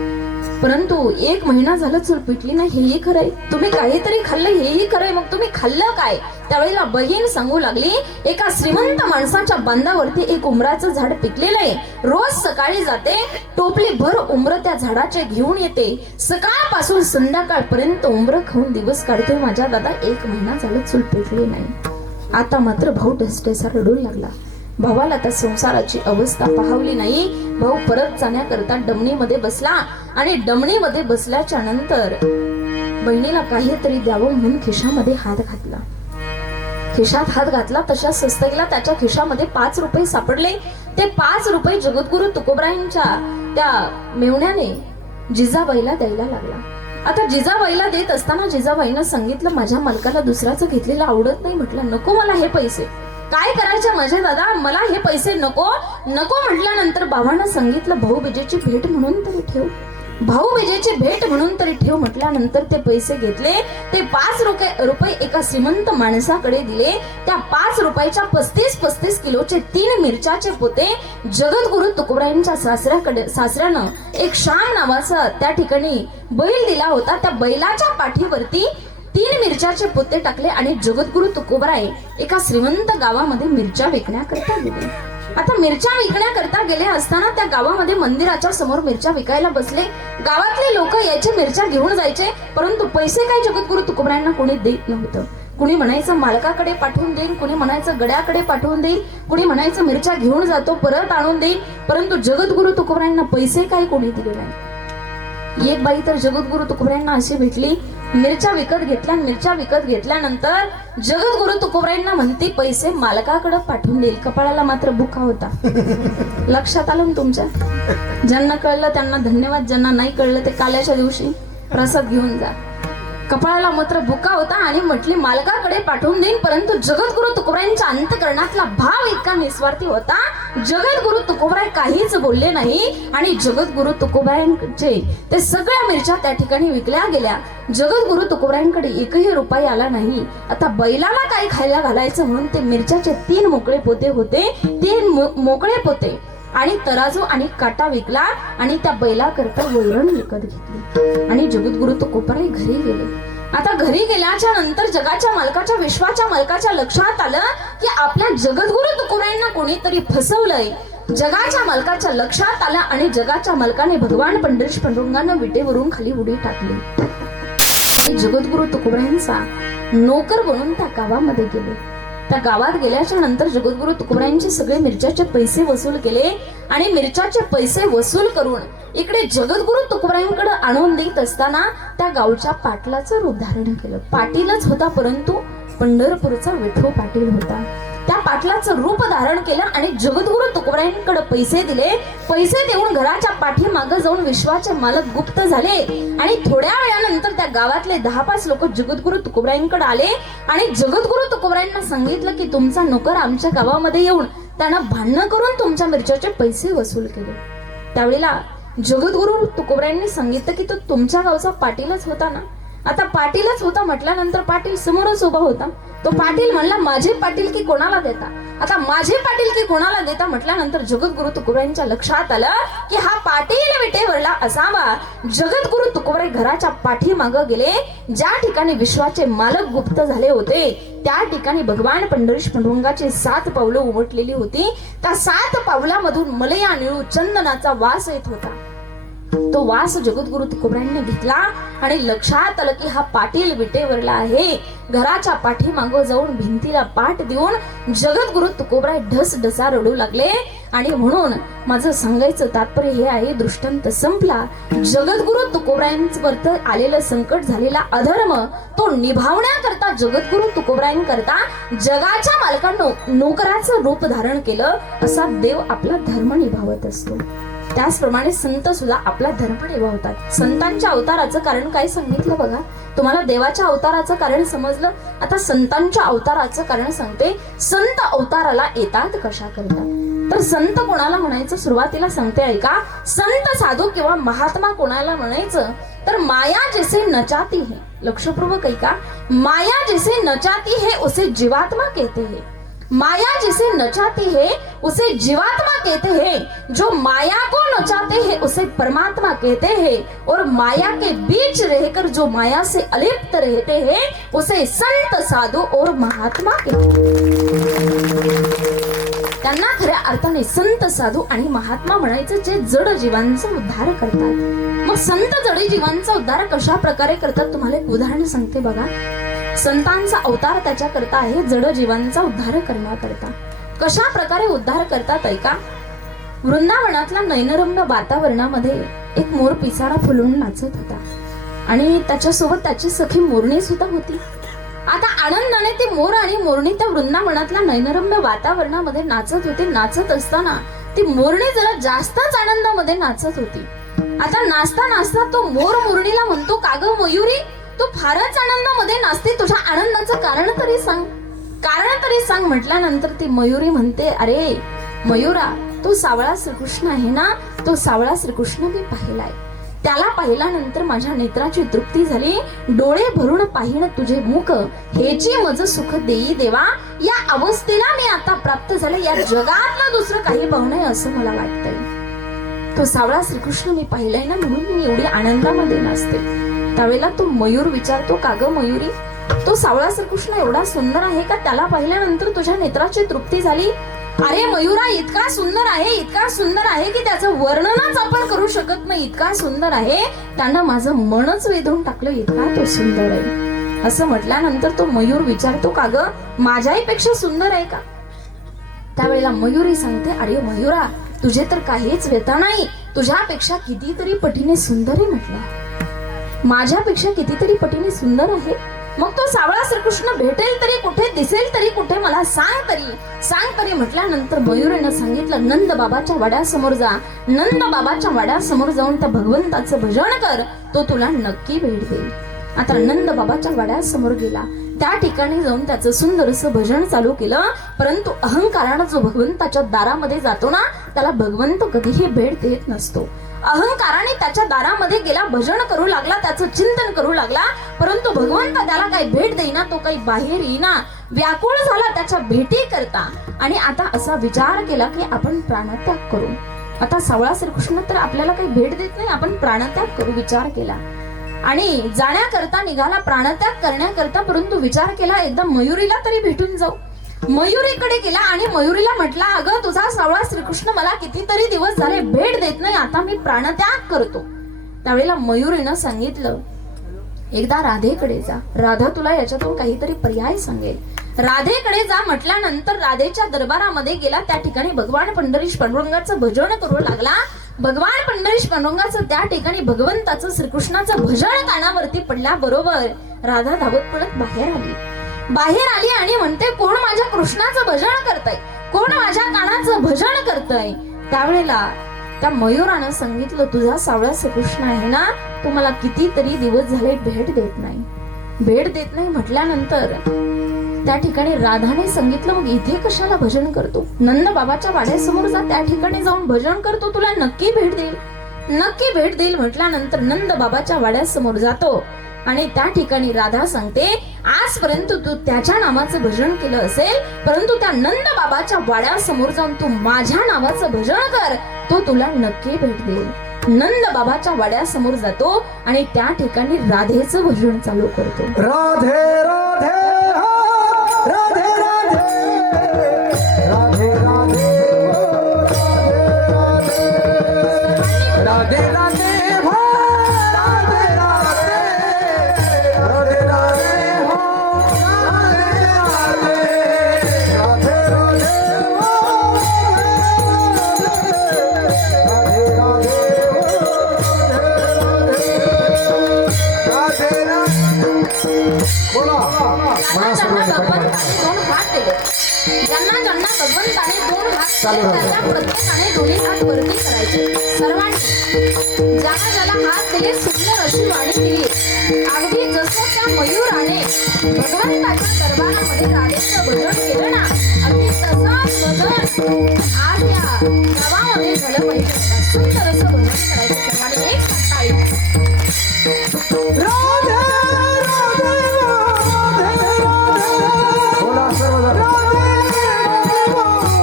परंतु 1 महिना झालं चूल पेटली नाही हेही खरंय, तुम्ही काहीतरी खाल्लं हेही खरंय. मग तुम्ही खाल्लं काय. त्यावेळेला बहीण सांगू लागली, एका श्रीमंत माणसाच्या बांधावरती एक उमराचं झाड पिकलेलं आहे. रोज सकाळी जाते, टोपली भर उमर त्या झाडाचे घेऊन येते. सकाळपासून संध्याकाळपर्यंत उमर खाऊन दिवस काढतोय. माझ्या दादा 1 महिना झालं चूल पेटली नाही. आता मात्र भाऊ ढसढसा रडू लागला. भावाला त्या संसाराची अवस्था पाहवली नाही. भाऊ परत जाण्याकरता डमणीमध्ये बसला आणि डमणीमध्ये बसल्याच्या नंतर बहिणीला काहीतरी द्यावं म्हणून खिशामध्ये हात घातला. खिशात हात घातला तशा सस्तगीला त्याच्या खिशामध्ये 5 रुपये सापडले. ते 5 रुपये जगद्गुरु तुकोबरायांच्या त्या मेवण्याने जिजाबाईला द्यायला लागला. आता जिजाबाईला देत असताना जिजाबाईनं सांगितलं, माझ्या मालकाला दुसऱ्याचं घेतलेलं आवडत नाही. म्हटलं नको मला हे पैसे. काय करायचं माझे दादा, मला हे पैसे नको. नको म्हटल्यानंतर भावानं सांगितलं, भाऊबीजेची भेट म्हणून तरी ठेव. भाऊबीजेची भेट म्हणून तरी ठेव म्हटल्यानंतर ते पैसे घेतले. ते 5 रुपये एका श्रीमंत माणसाकडे दिले. त्या 5 रुपयाच्या 35 किलोचे 3 मिरच्याचे पोते जगद्गुरु तुकोबरायांच्या सासऱ्यानं एक श्याम नावाचा त्या ठिकाणी बैल दिला होता. त्या बैलाच्या पाठीवरती 3 मिरच्याचे पोते टाकले आणि जगद्गुरु तुकोबराय एका श्रीमंत गावामध्ये मिरच्या विकण्याकरता गेले. आता मिरच्या विकण्याकरता गेले असताना त्या गावामध्ये मंदिराच्या समोर मिरच्या विकायला बसले. गावातले लोक याचे मिरच्या घेऊन जायचे, परंतु पैसे काय जगद्गुरु तुकोबरायांना कोणी देत नव्हतं. कुणी म्हणायचं मालकाकडे पाठवून देईन, कुणी म्हणायचं गड्याकडे पाठवून देईन, कुणी म्हणायचं मिरच्या घेऊन जातो परत आणून देईन, परंतु जगद्गुरु तुकोबरायांना पैसे काय कोणी दिले नाही. एक बाई तर जगद्गुरु तुकोबरायांना अशी भेटली, मिरच्या विकत घेतल्या. मिरच्या विकत घेतल्यानंतर जगद्गुरु तुकोबरायांना म्हणते पैसे मालकाकडे पाठवून देईल. कपाळाला मात्र बुका होता. लक्षात आलं तुमच्या. ज्यांना कळलं त्यांना धन्यवाद, ज्यांना नाही कळलं ते काल्याच्या दिवशी प्रसाद घेऊन जा. कपाळाला मात्र बुका होता आणि म्हटली मालकाकडे पाठवून देईन. परंतु जगद्गुरु तुकोबरायांच्या अंतकरणातला भाव इतका निस्वार्थी होता. जगद्गुरु तुकोबराय काहीच बोलले नाही आणि जगद्गुरु तुकोबरायांचे ते सगळ्या मिरच्या त्या ठिकाणी विकल्या गेल्या. जगद्गुरु तुकोबरायांकडे 1ही रुपया आला नाही. आता बैलाला काय खायला घालायचं म्हणून ते मिरच्याचे 3 मोकळे पोते होते. 3 मोकळे पोते आणि तराजू आणि काटा विकला आणि त्या बैलाकरता वैरण विकत घेतली आणि जगद्गुरु तुकोबराय घरी गेले. आता घरी गेल्याच्या नंतर जगाच्या मालकाच्या विश्वाच्या मालकाच्या लक्षात आलं की आपल्या जगद्गुरु तुकोबरायांना कोणीतरी फसवलंय. जगाच्या मालकाच्या लक्षात आलं आणि जगाच्या मालकाने भगवान पंढरीश पांडुरंगानं विटेवरून खाली उडी टाकली. जगद्गुरु तुकोबरायांचा नोकर बनून त्या गावामध्ये गेले. त्या गावात गेल्याच्या नंतर जगद्गुरु तुकोबरायांचे सगळे मिरच्याचे पैसे वसूल केले आणि मिरच्याचे पैसे वसूल करून इकडे जगद्गुरु तुकोबरायांकडे आणून देत असताना त्या गावच्या पाटलाचं रूप धारण केलं. पाटीलच होता परंतु पंढरपूरचा विठो पाटील होता. त्या पाटलाचं रूप धारण केलं आणि जगद्गुरु तुकोबरायांकडे पैसे दिले. पैसे देऊन घराच्या पाठीमागे जाऊन विश्वाचे मालक गुप्त झाले आणि थोड्या वेळानंतर त्या गावातले 10-5 लोक जगद्गुरु तुकोबरायांकडे आले आणि जगद्गुरु तुकोबरायांना सांगितलं की तुमचा नोकर आमच्या गावामध्ये येऊन त्यानं भांडणं करून तुमच्या मिरच्याचे पैसे वसूल केले. त्यावेळेला जगद्गुरु तुकोबरायांनी सांगितलं की तो तुमच्या गावचा पाटीलच होता ना. आता पाटीलच होता म्हटल्यानंतर पाटील समोरच उभा होता. तो पाटील म्हणला माझे पाटील की कोणाला देता. आता माझे पाटील की कोणाला देता म्हटल्यानंतर जगद्गुरु तुकोबरायांच्या लक्षात आलं की हा पाटील विटेवरला असावा. जगद्गुरु तुकोबराय घराच्या पाठीमाग गेले. ज्या ठिकाणी विश्वाचे मालक गुप्त झाले होते त्या ठिकाणी भगवान पंढरीश पांडुरंगाची 7 पावलं उमटलेली होती. त्या 7 पावलामधून मलया निळू चंदनाचा वास येत होता. तो वास जगद्गुरु तुकोबरायांनी घेतला आणि लक्षात आलं की हा पाटील विटेवरला आहे. घराच्या पाठीमागं जाऊन भिंतीला पाठ देऊन जगद्गुरु तुकोबराय ढसढसा रडू लागले. आणि म्हणून माझं सांगायचं तात्पर्य हे आहे, दृष्टांत संपला. जगद्गुरु तुकोबरायांवर आलेलं संकट, झालेला अधर्म तो निभावण्याकरता जगद्गुरु तुकोबरायांकरता जगाच्या मालकांनो नोकराचं रूप धारण केलं. असा देव आपला धर्म निभावत असतो. त्याचप्रमाणे संत सुद्धा आपला धर्म निभावतात. संतांच्या अवताराचं कारण काय सांगितलं बघा. तुम्हाला देवाच्या अवताराचं कारण समजलं. आता संतांच्या अवताराचं कारण सांगते. संत अवताराला येतात कशा करतात. तर संत कोणाला म्हणायचं सुरुवातीला सांगते ऐका. संत साधू किंवा महात्मा कोणाला म्हणायचं तर माया जैसे नचाती है. लक्षपूर्वक ऐका. माया जैसे नचाती है उसे जीवात्मा कहते हैं. माया जिसे नचाती है उसे जीवात्मा कहते हैं. जो माया को नचाते हैं उसे परमात्मा कहते हैं. और माया के बीच रहकर जो माया से अलिप्त रहते हैं उसे संत साधू और महात्मा कहते हैं. त्यांना खऱ्या अर्थाने संत साधू आणि महात्मा म्हणायचं जे जड जीवांचा उद्धार करतात. मग संत जड जीवांचा उद्धार कशा प्रकारे करतात तुम्हाला एक उदाहरण सांगते बघा. संतांचा अवतार त्याच्या करता आहे जड जीवांचा उद्धार करण्याकरता. कशा प्रकारे उद्धार करतात ऐका. वृंदावनातल्या नयनरम्य वातावरणामध्ये एक मोर पिसारा फुलून नाचत होता आणि त्याच्यासोबत त्याची सखी मोरणी सुद्धा होती. आता आनंदाने ते मोर आणि मोरणी त्या वृंदावनातल्या नयनरम्य वातावरणामध्ये नाचत होते. नाचत असताना ती मोरणी जरा जास्तच आनंदामध्ये नाचत होती. आता नाचता नाचता तो मोर मोरणीला म्हणतो का ग मयुरी तू फारच आनंदामध्ये नाचते. तुझ्या आनंदाचं कारण तरी सांग. कारण तरी सांग म्हटल्यानंतर ती मयुरी म्हणते अरे मयुरा तो सावळा श्रीकृष्ण आहे ना. तो सावळा श्रीकृष्ण मी पाहिलाय. त्याला पाहिल्यानंतर माझ्या नेत्राची तृप्ती झाली. डोळे भरून पाहिण तुझे मुख हेची मज सुख देई देवा. या अवस्थेला मी आता प्राप्त झाले. या जगातलं दुसरं काही पाहू नये असं मला वाटतंय. तो सावळा श्रीकृष्ण मी पाहिलाय ना म्हणून मी एवढी आनंदामध्ये नाचते. त्यावेळेला तो मयूर विचारतो का ग मयुरी तो सावळा श्रीकृष्ण एवढा सुंदर आहे का. त्याला पाहिल्यानंतर तुझ्या नेत्राची तृप्ती झाली. अरे मयुरा इतका सुंदर आहे, इतका सुंदर आहे की त्याचं वर्णनच आपण करू शकत नाही. इतका सुंदर आहे त्यानं माझं मनच वेधून टाकलं. इतका तो सुंदर आहे असं म्हटल्यानंतर तो मयूर विचारतो का ग माझ्यापेक्षा सुंदर आहे का. त्यावेळेला मयुरी सांगते अरे मयुरा तुझे तर काहीच व्यथा नाही. तुझ्यापेक्षा कितीतरी पटीने सुंदर आहे म्हटलं. माझ्यापेक्षा कितीतरी पटीने सुंदर आहे. मग तो सावळा श्रीकृष्ण भेटेल तरी कुठे, दिसेल तरी कुठे, मला सांग तरी म्हटल्यानंतर मयुरीनं सांगितलं नंद बाबाच्या वाड्यासमोर जा. नंद बाबाच्या वाड्यासमोर जाऊन त्या भगवंताचं भजन कर. तो तुला नक्की भेट देईल. आता नंद बाबाच्या वाड्यासमोर गेला. त्या ठिकाणी जाऊन त्याचं सुंदरसं भजन चालू केलं. परंतु अहंकारानं जो भगवंताच्या दारामध्ये जातो ना त्याला भगवंत कधीही भेट देत नसतो. अहंकाराने त्याच्या दारामध्ये गेला, भजन करू लागला, त्याचं चिंतन करू लागला. परंतु भगवंत त्याला काही भेट देईना. तो काही बाहेर येईना. व्याकुळ झाला त्याच्या भेटी करता. आणि आता असा विचार केला की आपण प्राणत्याग करू. आता सावळा श्रीकृष्ण तर आपल्याला काही भेट देत नाही. आपण प्राणत्याग करू विचार केला आणि जाण्याकरता निघाला प्राणत्याग करण्याकरता. परंतु विचार केला एकदा मयुरीला तरी भेटून जाऊ. मयुरीकडे गेला आणि मयुरीला म्हटला अगं तुझा सावळा श्रीकृष्ण मला कितीतरी दिवस झाले भेट देत नाही. आता मी प्राणत्याग करतो. त्यावेळेला मयुरीनं सांगितलं एकदा राधेकडे जा. राधा तुला याच्यातून काहीतरी पर्याय सांगेल. राधेकडे जा म्हटल्यानंतर राधेच्या दरबारामध्ये गेला. त्या ठिकाणी भगवान पंढरीश पांडुरंगाचं भजन करू लागला. भगवान पंढरीश पांडुरंगाचं त्या ठिकाणी भगवंताचं श्रीकृष्णाचं भजन कानावरती पडल्याबरोबर राधा धावत पडत बाहेर आली आणि म्हणते कोण माझ्या कृष्णाचं भजन करतय, कोण माझ्या कानाचं भजन करतय. त्यावेळेला त्या मयुरानं सांगितलं तुझा सावळा श्रीकृष्ण आहे ना तो मला कितीतरी दिवस झाले भेट देत नाही म्हटल्यानंतर त्या ठिकाणी राधाने सांगितलं मग इथे कशाला भजन करतो. नंद बाबाच्या वाड्यासमोर जा. त्या ठिकाणी जाऊन भजन करतो. तुला नक्की भेट देईल म्हटल्यानंतर नंद बाबाच्या वाड्यासमोर जातो आणि त्या ठिकाणी राधा सांगते, आजपर्यंत तू त्याच्या नावाचं भजन केलं असेल, परंतु त्या नंद बाबाच्या वाड्यासमोर जाऊन तू माझ्या नावाचं भजन कर, तो तुला नक्की भेट देईल. नंद बाबाच्या वाड्यासमोर जातो आणि त्या ठिकाणी राधेचं भजन चालू करतो. राधे राधे हा, राधे राधे राधे राधे राधे राधे हो, राधे राधे राधे राधे हो, राधे राधे राधे राधे हो, राधे राधे राधे राधे. बोला ज्यांना भगवंताने दोन हात दिले, ज्यांना भगवंताने दोन हात दिले, त्यांना प्रत्येकाने दोन्ही हात वरती करायचे. सर्वांनी ज्याला हात दिले, सुंदर अशी वाणी दिली. अगदी जसं त्या मयूराने भगवंताच्या दरबारामध्ये राधेचं भजन केलं ना, अगदी तसंच भजन आज या गावामध्ये झालं पाहिजे. सुंदर असं भजन करायचं सर्वांनी एक साथ टाळी. राधे राधे राधे राधे बोला सर्वजण राधे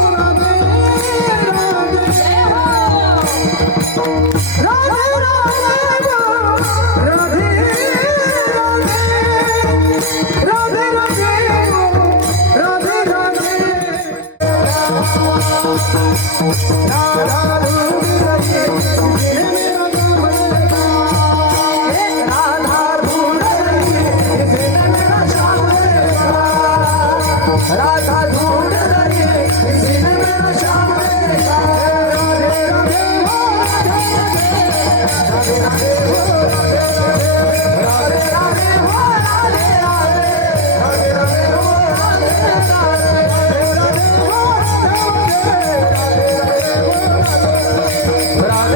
राधे राधे जय हो. राधे राधे राधे राधे राधे राधे राधा ढूंढ रही है इसने मेरा श्याम देखा. राधे राधे हो, राधे राधे राधे हो, राधे राधे राधे हो,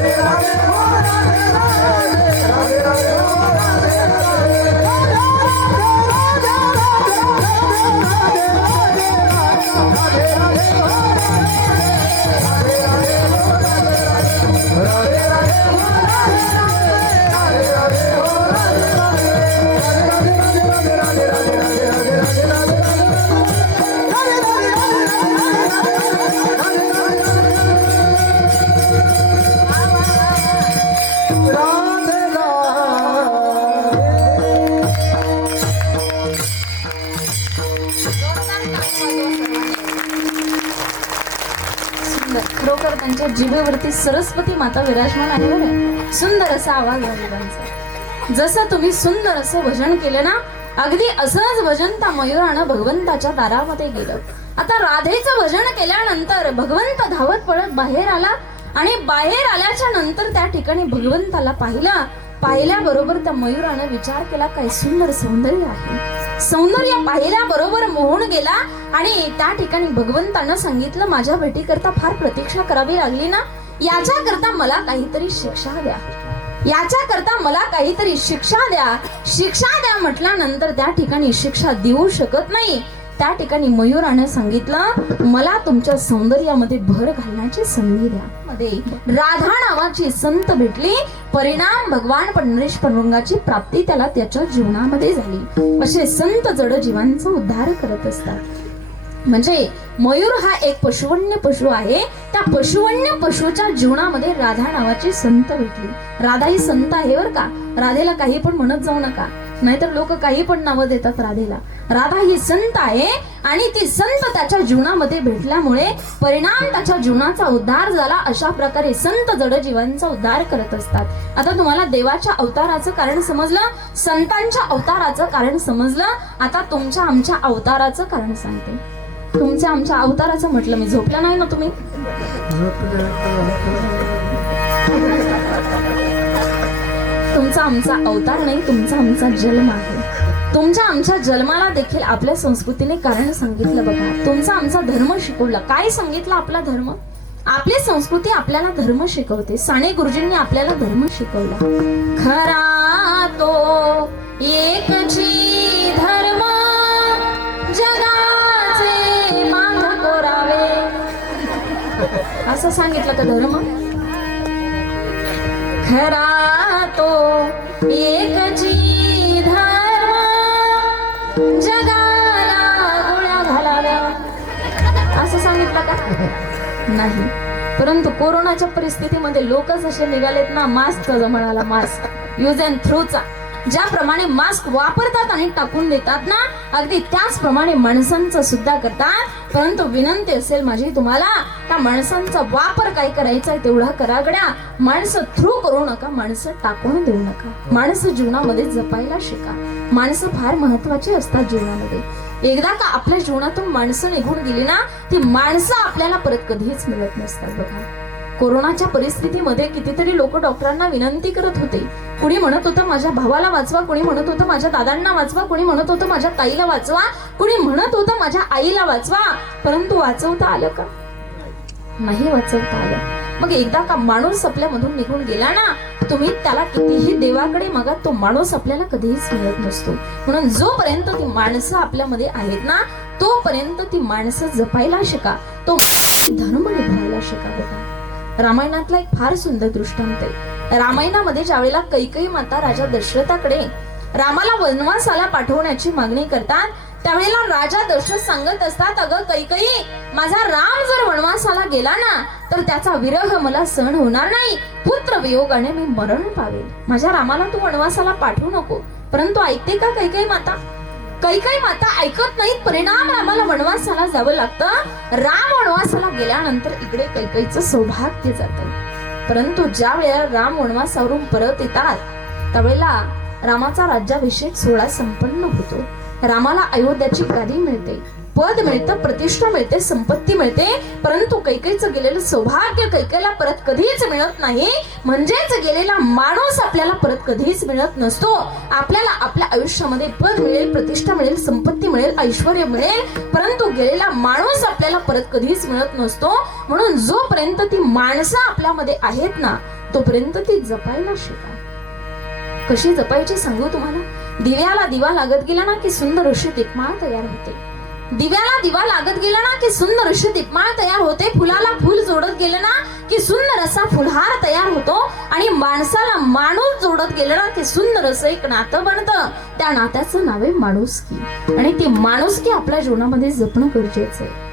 राधे राधे राधे हो, राधे राधे राधे हो, सुंदर, खरोखर त्यांच्या जिभेवरती सरस्वती माता विराजमान आहे बरं. सुंदर असा आवाज आहे त्यांचा. जसं तुम्ही सुंदर असं भजन केलं ना, अगदी असंच भजन त्या मयुरानं भगवंताच्या दारामध्ये गेलं. आता राधेचं भजन केल्यानंतर भगवंत धावत पळत बाहेर आला आणि बाहेर आल्याच्या नंतर त्या ठिकाणी भगवंताला पाहिल्याबरोबर त्या मयुरानं विचार केला, काय सुंदर सौंदर्य आहे. सौंदर्य पाहिल्याबरोबर मोहून गेला आणि त्या ठिकाणी भगवंतानं सांगितलं, माझ्या भेटीकरता फार प्रतीक्षा करावी लागली ना, याच्याकरता मला काहीतरी शिक्षा द्या, याच्याकरता मला काहीतरी शिक्षा द्या. शिक्षा द्या म्हटल्यानंतर त्या ठिकाणी शिक्षा देऊ शकत नाही. त्या ठिकाणी मयुराने सांगितलं, मला तुमच्या सौंदर्यामध्ये भर घालण्याची संधी द्या. मध्ये राधा नावाची संत भेटली. परिणाम भगवान पंढरीश पांडुरंगाची प्राप्ती त्याला त्याच्या जीवनामध्ये झाली. असे संत जड जीवांचा उद्धार करत असतात. म्हणजे मयूर हा एक पशुवन्य पशु आहे. त्या पशुवन्य पशुच्या जीवनामध्ये राधा नावाची संत भेटली. राधा ही संत आहे बर का. राधेला काही पण म्हणत जाऊ नका, नाहीतर लोक काही पण नावं देतात राधेला. राधा ही संत आहे आणि ती संत त्याच्या जीवनामध्ये भेटल्यामुळे परिणाम त्याच्या जीवनाचा उद्धार झाला. अशा प्रकारे संत जड जीवांचा उद्धार करत असतात. आता तुम्हाला देवाच्या अवताराचं कारण समजलं, संतांच्या अवताराचं कारण समजलं. आता तुमच्या आमच्या अवताराचं कारण सांगते. तुमच्या आमच्या अवताराचं म्हटलं मी, झोपला नाही ना तुम्ही? तुमचा आमचा अवतार नाही, तुमचा आमचा जन्म आहे. तुमच्या आमच्या जन्माला देखील आपल्या संस्कृतीने कारण सांगितलं बघा. तुमचा आमचा धर्म शिकवला. काय सांगितलं? आपला धर्म. आपली संस्कृती आपल्याला धर्म शिकवते. साने गुरुजींनी आपल्याला धर्म शिकवला. खरा तो एकची धर्म जगाचे माग कोरावे, असं सांगितलं का धर्म? खरा तो एकची धर्म नाही, परंतु कोरोनाच्या परिस्थितीमध्ये लोकच असे निघालेत ना, मास्कचा जमानाला, मास्क यूज अँड थ्रोचा, ज्याप्रमाणे मास्क वापरतात आणि टाकून देतात ना, अगदी त्याचप्रमाणे माणसांचं सुद्धा करतात. परंतु विनंती असेल माझी तुम्हाला, त्या माणसांचा वापर काय करायचा आहे तेवढा करा गड्या. माणसं थ्रू करू नका, माणसं टाकून देऊ नका. माणसं जीवनामध्ये जपायला शिका. माणसं फार महत्वाची असतात जीवनामध्ये. एकदा का आपल्या जीवनातून माणसं निघून गेली ना, ती माणसं आपल्याला परत कधीच मिळत नसतात. बघा, कोरोनाच्या परिस्थितीमध्ये कितीतरी लोक डॉक्टरांना विनंती करत होते. कुणी म्हणत होतं माझ्या भावाला वाचवा, कुणी म्हणत होतं माझ्या दादांना वाचवा, कुणी म्हणत होतं माझ्या ताईला वाचवा, कुणी म्हणत होतं माझ्या आईला वाचवा. परंतु वाचवता आलं का? नाही वाचवता आलं. मग एकदा का माणूस आपल्यामधून निघून गेला ना, तुम्ही त्याला कितीही देवाकडे मागा, तो माणूस आपल्याला कधीच मिळत नसतो. म्हणून जोपर्यंत ती माणसं आपल्यामध्ये आहेत ना, तोपर्यंत ती माणसं जपायला शिका, तो धर्म निभावायला शिका. बघा, रामायणातला एक फार सुंदर दृष्टांत आहे. रामायणामध्ये ज्यावेळेला कैकेयी माता राजा दशरथाकडे रामाला वनवासाला पाठवण्याची मागणी करतात, त्यावेळेला राजा दशरथ सांगत असतात, अगं कैकेयी, माझा राम जर वनवासाला गेला ना, तर त्याचा विरह मला सहन होणार नाही. पुत्र वियोगाने मी मरण पावेल. माझ्या रामाला तू वनवासाला पाठवू नको. परंतु ऐकते का कैकेयी माता? कैकेयी माता ऐकत नाहीत. परिणाम रामाला वनवासाला जावं लागतं. राम वनवासाला गेल्यानंतर इकडे कैकेयीचं सौभाग्य जातं. परंतु ज्या वेळेला राम वनवासावरून परत येतात, त्यावेळेला रामाचा राज्याभिषेक सोहळा संपन्न होतो. रामाला अयोध्याची गादी मिळते, पद मिळतं, प्रतिष्ठा मिळते, संपत्ती मिळते. परंतु कैकेयीचं गेलेलं सौभाग्य कैकेयीला परत कधीच मिळत नाही. म्हणजेच गेलेला माणूस आपल्याला परत कधीच मिळत नसतो. आपल्याला आपल्या आयुष्यामध्ये पद मिळेल, प्रतिष्ठा मिळेल, संपत्ती मिळेल, ऐश्वर्य मिळेल, परंतु गेलेला माणूस आपल्याला परत कधीच मिळत नसतो. म्हणून जोपर्यंत ती माणसं आपल्यामध्ये आहेत ना, तोपर्यंत ती जपायला शिका. कशी जपायची सांगू तुम्हाला. दिव्याला दिवा लागत गेला ना, की सुंदर अशी दीपमाळ तयार होते. दिव्याला दिवा लागत गेला ना, की सुंदर अशी दीपमाळ तयार होते. फुलाला फुल जोडत गेलं ना, की सुंदर असा फुलहार तयार होतो. आणि माणसाला माणूस जोडत गेलं ना, की सुंदर असं एक नातं बनतं. त्या नात्याचं नाव आहे माणुसकी. आणि ती माणुसकी आपल्या जीवनामध्ये जपणं गरजेचं आहे.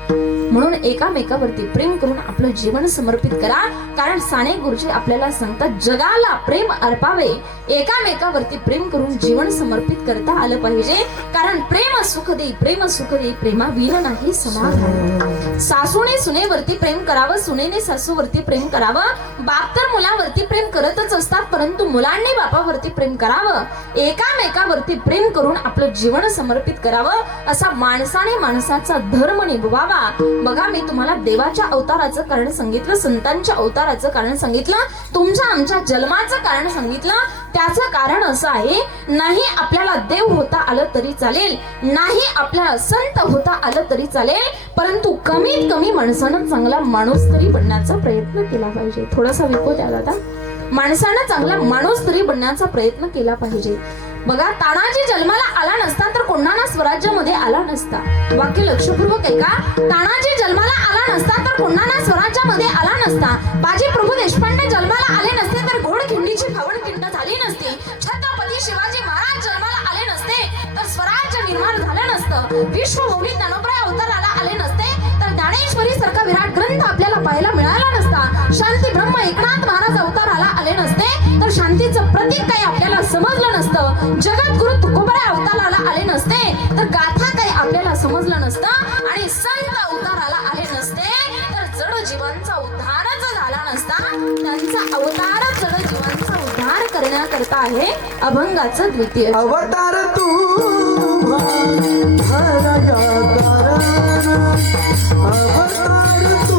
म्हणून एकामेकावरती प्रेम करून आपलं जीवन समर्पित करा. कारण साने गुरुजी आपल्याला सांगतात, जगाला प्रेम अर्पावे. एकामेकावरती प्रेम करून जीवन समर्पित करता आलं पाहिजे. कारण प्रेम सुख दे, प्रेम सुख दे, प्रेमाविन नाही समाधान. सासूने सुनेवरती प्रेम करावं, सुनेने सासूवरती प्रेम करावं. बाप तर मुलावरती प्रेम करतच असतात, परंतु मुलांनी बापावरती प्रेम करावं. एकामेकावरती प्रेम करून आपलं जीवन समर्पित करावं. असा माणसाने माणसाचा धर्म निभवावा. बघा, मी तुम्हाला देवाच्या अवताराचं कारण सांगितलं, संतांच्या अवताराचं कारण सांगितलं, तुमच्या आमच्या जन्माचं कारण सांगितलं. त्याचं कारण असं आहे, नाही आपल्याला देव होता आलं तरी चालेल, नाही आपल्याला संत होता आलं तरी चालेल, परंतु कमीत कमी माणसानं चांगला माणूस तरी बनण्याचा प्रयत्न केला पाहिजे. थोडासा विको द्याला आता. माणसानं चांगला माणूस तरी बनण्याचा प्रयत्न केला पाहिजे. बघा, तानाजी जन्माला आला नसता तर कोणाला स्वराज्यामध्ये आला नसता. वाक्य लक्षपूर्वक ऐका. तानाजी जन्माला आला नसता तर कोणाला स्वराज्यामध्ये आला नसता. बाजी प्रभू देशपांडे जन्माला आले नसते तर घोडखिंडीची खावणखिंड झाली नसती. छत्रपती शिवाजी महाराज जन्माला आले नसते तर स्वराज्य निर्माण झालं नसतं. विश्वभूमी ज्ञानोबराय अवताराला आले नसते तर ज्ञानेश्वरी सारखा विराट ग्रंथ आपल्याला पाहायला मिळाला नसता. शांती ब्रह्म एकनाथ महाराज अवताराला आले नसते तर शांतीचं प्रतीक काही आपल्याला समजलं नसतं. जगद्गुरु तुकोबराय अवताराला आले नसते तर गाथा काही आपल्याला समजलं नसतं. आणि संत अवताराला आले नसते तर जड जीवांचा उद्धारच झाला नसता. त्यांचा अवतार जड जीवांचा उद्धार करण्याकरता आहे अभंगाचं द्वितीय अवतार तू अवतार तू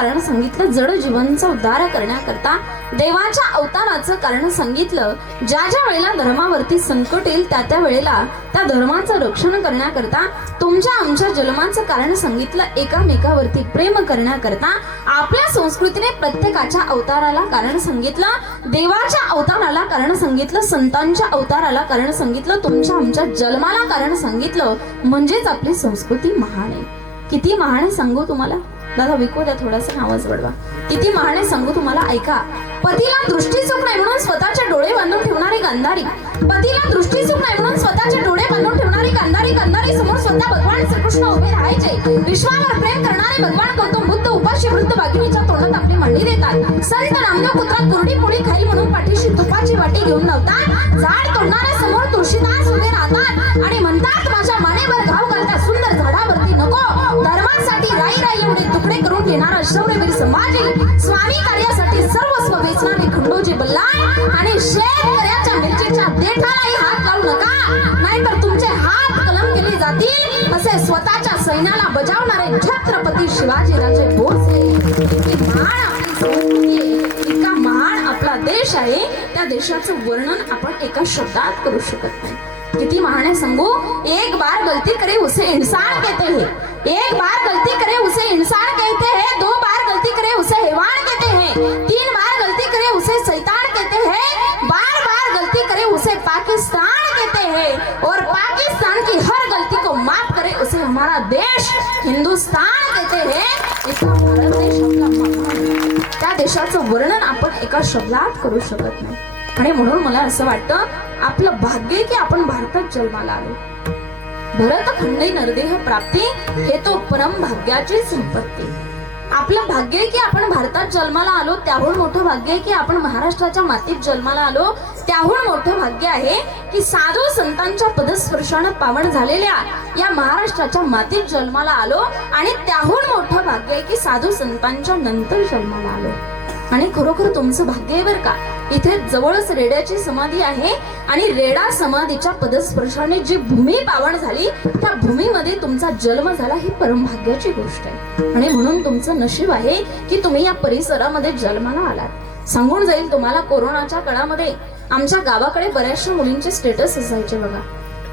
कारण सांगितलं, जड जीवनचा उद्धार करण्याकरता देवाच्या अवताराचं कारण सांगितलं. ज्या ज्या वेळेला धर्मावरती संकट येईल त्या त्या वेळेला त्या धर्माचं रक्षण करण्याकरता तुमच्या आमच्या जन्माचं कारण सांगितलं. एकामेकावरती प्रेम करण्याकरता आपल्या संस्कृतीने प्रत्येकाच्या अवताराला कारण सांगितलं. देवाच्या अवताराला कारण सांगितलं, संतांच्या अवताराला कारण सांगितलं, तुमच्या आमच्या जन्माला कारण सांगितलं. म्हणजेच आपली संस्कृती महान आहे. किती महान आहे सांगू तुम्हाला. दादा विकू द्या थोडासा, आवाज वाढवा. किती महान आहे सांगू तुम्हाला, ऐका. पतीला दृष्टी चूक नाही म्हणून स्वतःचे डोळे बांधून ठेवणारी गांधारी, पतीला दृष्टी चूक नाही म्हणून स्वतःचे डोळे बांधून ठेवणारी गांधारी, गांधारी समोर स्वतः भगवान श्रीकृष्ण उभे राहायचे. विश्वावर प्रेम करणारे भगवान गौतम बुद्ध उपाशी वृद्ध वाघिणीच्या तोंडात आपली मांडी देतात. संत नामदेव पुत्रात कुरडी पोळी खाईल म्हणून पाठीशी तुपाची वाटी घेऊन लावतात. झाड तोडणाऱ्या समोर तुळशीदास उभे राहतात आणि म्हणतात, माझ्या मानेवर घाव घालता सुंदर झाडावरती नको. धर्मासाठी राई राई एवढे तुकडे करून घेणारा शौर्यवीर संभाजी, स्वामी कार्यासाठी सर्वस्व वेचणारे खंडोजी बल्लाळ आणि शेतकऱ्याच्या मिरचीच्या देठालाही हात लावू नका, नाहीतर तुमचे हात कलम केले जातील, असे स्वतःच्या सैन्याला बजावणारे छत्रपती शिवाजीराजे भोसले. इतकी महान आपली संस्कृती आहे, इतका महान आपला देश आहे. त्या देशाचं वर्णन आपण एका शब्दात करू शकत नाही. किती महान आहे सांगू. एक बार गलती करे उसे इंसान कहते हैं, एक बार गलती करे उसे इंसान कहते हैं, दो बार गलती करे उसे हैवान कहते हैं, तीन बार गलती करे उसे शैतान कहते हैं, बार बार गलती करे उसे पाकिस्तान कहते हैं, और पाकिस्तान की हर गलती को माफ करे उसे हमारा देश हिंदुस्तान कहते हैं. इतका भारत देश आपला महान, त्या देशाचं वर्णन आपण एका शब्दात करू शकत नाही. आणि म्हणून मला असं वाटतं, आपलं भाग्य की आपण भारतात जन्माला आलो. भरतखंडे नरदेह प्राप्ती हे तो परम भाग्याची संपत्ती. आपलं भाग्य आहे की आपण भारतात जन्माला आलो, त्याहून मोठं भाग्य आहे की आपण महाराष्ट्राच्या मातीत जन्माला आलो. त्याहून मोठं भाग्य आहे की साधू संतांच्या पदस्पर्शानं पावन झालेल्या या महाराष्ट्राच्या मातीत जन्माला आलो. आणि त्याहून मोठं भाग्य आहे की साधू संतांच्या नंतर जन्माला आलो. आणि खरोखर तुमचं भाग्य आहे बरं का. इथे जवळच रेड्याची समाधी आहे आणि रेडा समाधीच्या पदस्पर्शाने जी भूमी पावन झाली त्या भूमीमध्ये तुमचा जन्म झाला, ही परमभाग्याची गोष्ट आहे. आणि म्हणून तुमचं नशीब आहे की तुम्ही या परिसरामध्ये जन्माला आलात. सांगून जाईल तुम्हाला, कोरोनाच्या काळामध्ये आमच्या गावाकडे बऱ्याचशा मुलींचे स्टेटस असायचे बघा.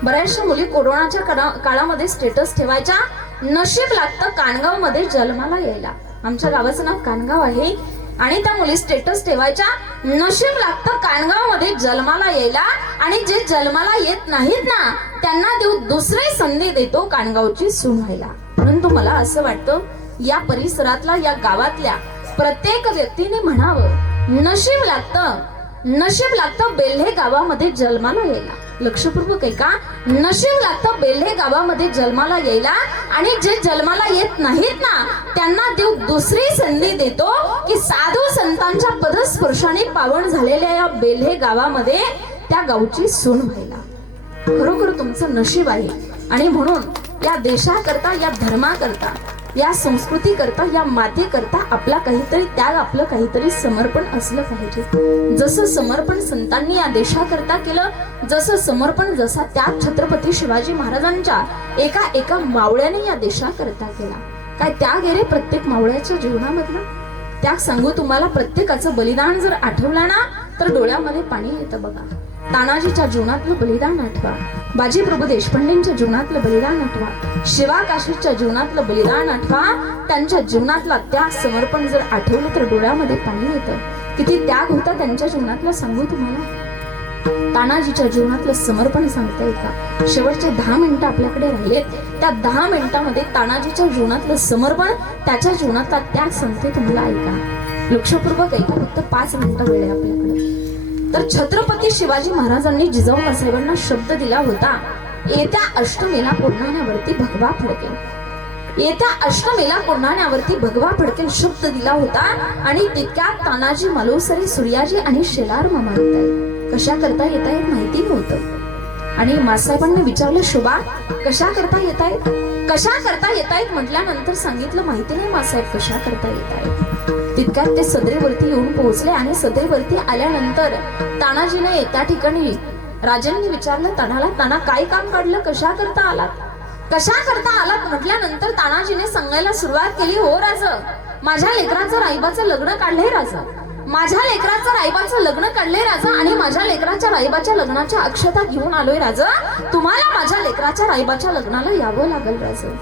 बऱ्याचशा मुली कोरोनाच्या काळामध्ये स्टेटस ठेवायच्या, नशीब लागतं कानगाव मध्ये जन्माला यायला. आमच्या गावाचं नाव कानगाव आहे. आणि त्या मुली स्टेटस ठेवायच्या, नशीब लागतं कानगाव मध्ये जन्माला यायला, आणि जे जन्माला येत नाहीत ना त्यांना देऊ दुसरी संधी देतो कानगावची सून व्हायला. परंतु मला असं वाटतं, या परिसरातला या गावातल्या प्रत्येक व्यक्तीने म्हणावं, नशीब लागतं बेल्हे गावामध्ये जन्माला यायला. लक्षपूर्वक ऐका, नशीब लागतं बेल्हे गावामध्ये जन्माला यायला, आणि जे जन्माला येत नाहीत ना त्यांना देव दुसरी संधी देतो की साधू संतांच्या पदस्पर्शाने पावन झालेल्या या बेल्हे गावामध्ये त्या गावची सून व्हायला. खरोखर तुमचं नशीब आहे. आणि म्हणून या देशाकरता, या धर्माकरता, या संस्कृती करता, या माती करता आपला काहीतरी त्याग, आपलं काहीतरी समर्पण असलं पाहिजे. जसं समर्पण संतांनी या देशाकरता केलं, जसं समर्पण, जसा त्याग छत्रपती शिवाजी महाराजांच्या एका मावळ्याने या देशाकरता केला. काय त्याग आहे रे प्रत्येक मावळ्याच्या जीवनामधला. त्याग सांगू तुम्हाला, प्रत्येकाचं बलिदान जर आठवलं ना तर डोळ्यामध्ये पाणी येतं बघा. तानाजीच्या जीवनातलं बलिदान आठवा, बाजीप्रभू देशपांडेंच्या जीवनातलं बलिदान आठवा, शिवा काशीच्या जीवनातलं बलिदान आठवा. त्यांच्या जीवनातला त्याग, समर्पण जर आठवलं तर डोळ्यामध्ये पाणी येतं. किती त्याग होता त्यांच्या जीवनातला सांगू तुम्हाला. तानाजीच्या जीवनातलं समर्पण सांगता येईल का. शेवटचे 10 मिनिटं आपल्याकडे राहिलेत, त्या 10 मिनिटांमध्ये तानाजीच्या जीवनातलं समर्पण, त्याच्या जीवनातला त्याग सांगते तुम्हाला, ऐका. लक्षपूर्वक ऐका, फक्त 5 मिनिटं वेळ आहे आपल्याकडे. तर छत्रपती शिवाजी महाराजांनी जिजाऊ साहेबांना शब्द दिला होता, येत्या अष्टमीला कोढाण्यावरती भगवा फडकेल. येत्या अष्टमीला कोढाण्यावरती भगवा फडकेल शब्द दिला होता. आणि तितक्यात तानाजी मालुसरे, सूर्याजी आणि शेलार मामा येत आहेत. कशा करता येत आहेत माहिती नव्हतं. आणि मासाहेबांनी विचारलं, शोभा कशा करता येत आहेत, कशा करता येत आहेत म्हटल्यानंतर सांगितलं, माहिती नाही मासाहेब कशा करता येत आहेत. तितक्यात ते सदरेवरती येऊन पोहोचले. आणि सदरेवरती आल्यानंतर तानाजीने त्या ठिकाणी राजांनी विचारलं तानाला, ताना काय काम काढलं, कशा करता आलात, कशा करता आलात म्हटल्यानंतर तानाजीने सांगायला सुरुवात केली, हो राज, माझ्या लेकराचं राईबाचं लग्न काढलंय राजा, माझ्या लेकराचं राईबाचं लग्न काढलंय राजा आणि माझ्या लेकराच्या राईबाच्या लग्नाच्या अक्षता घेऊन आलोय राजा. तुम्हाला माझ्या लेकराच्या राईबाच्या लग्नाला यावं लागेल राजा.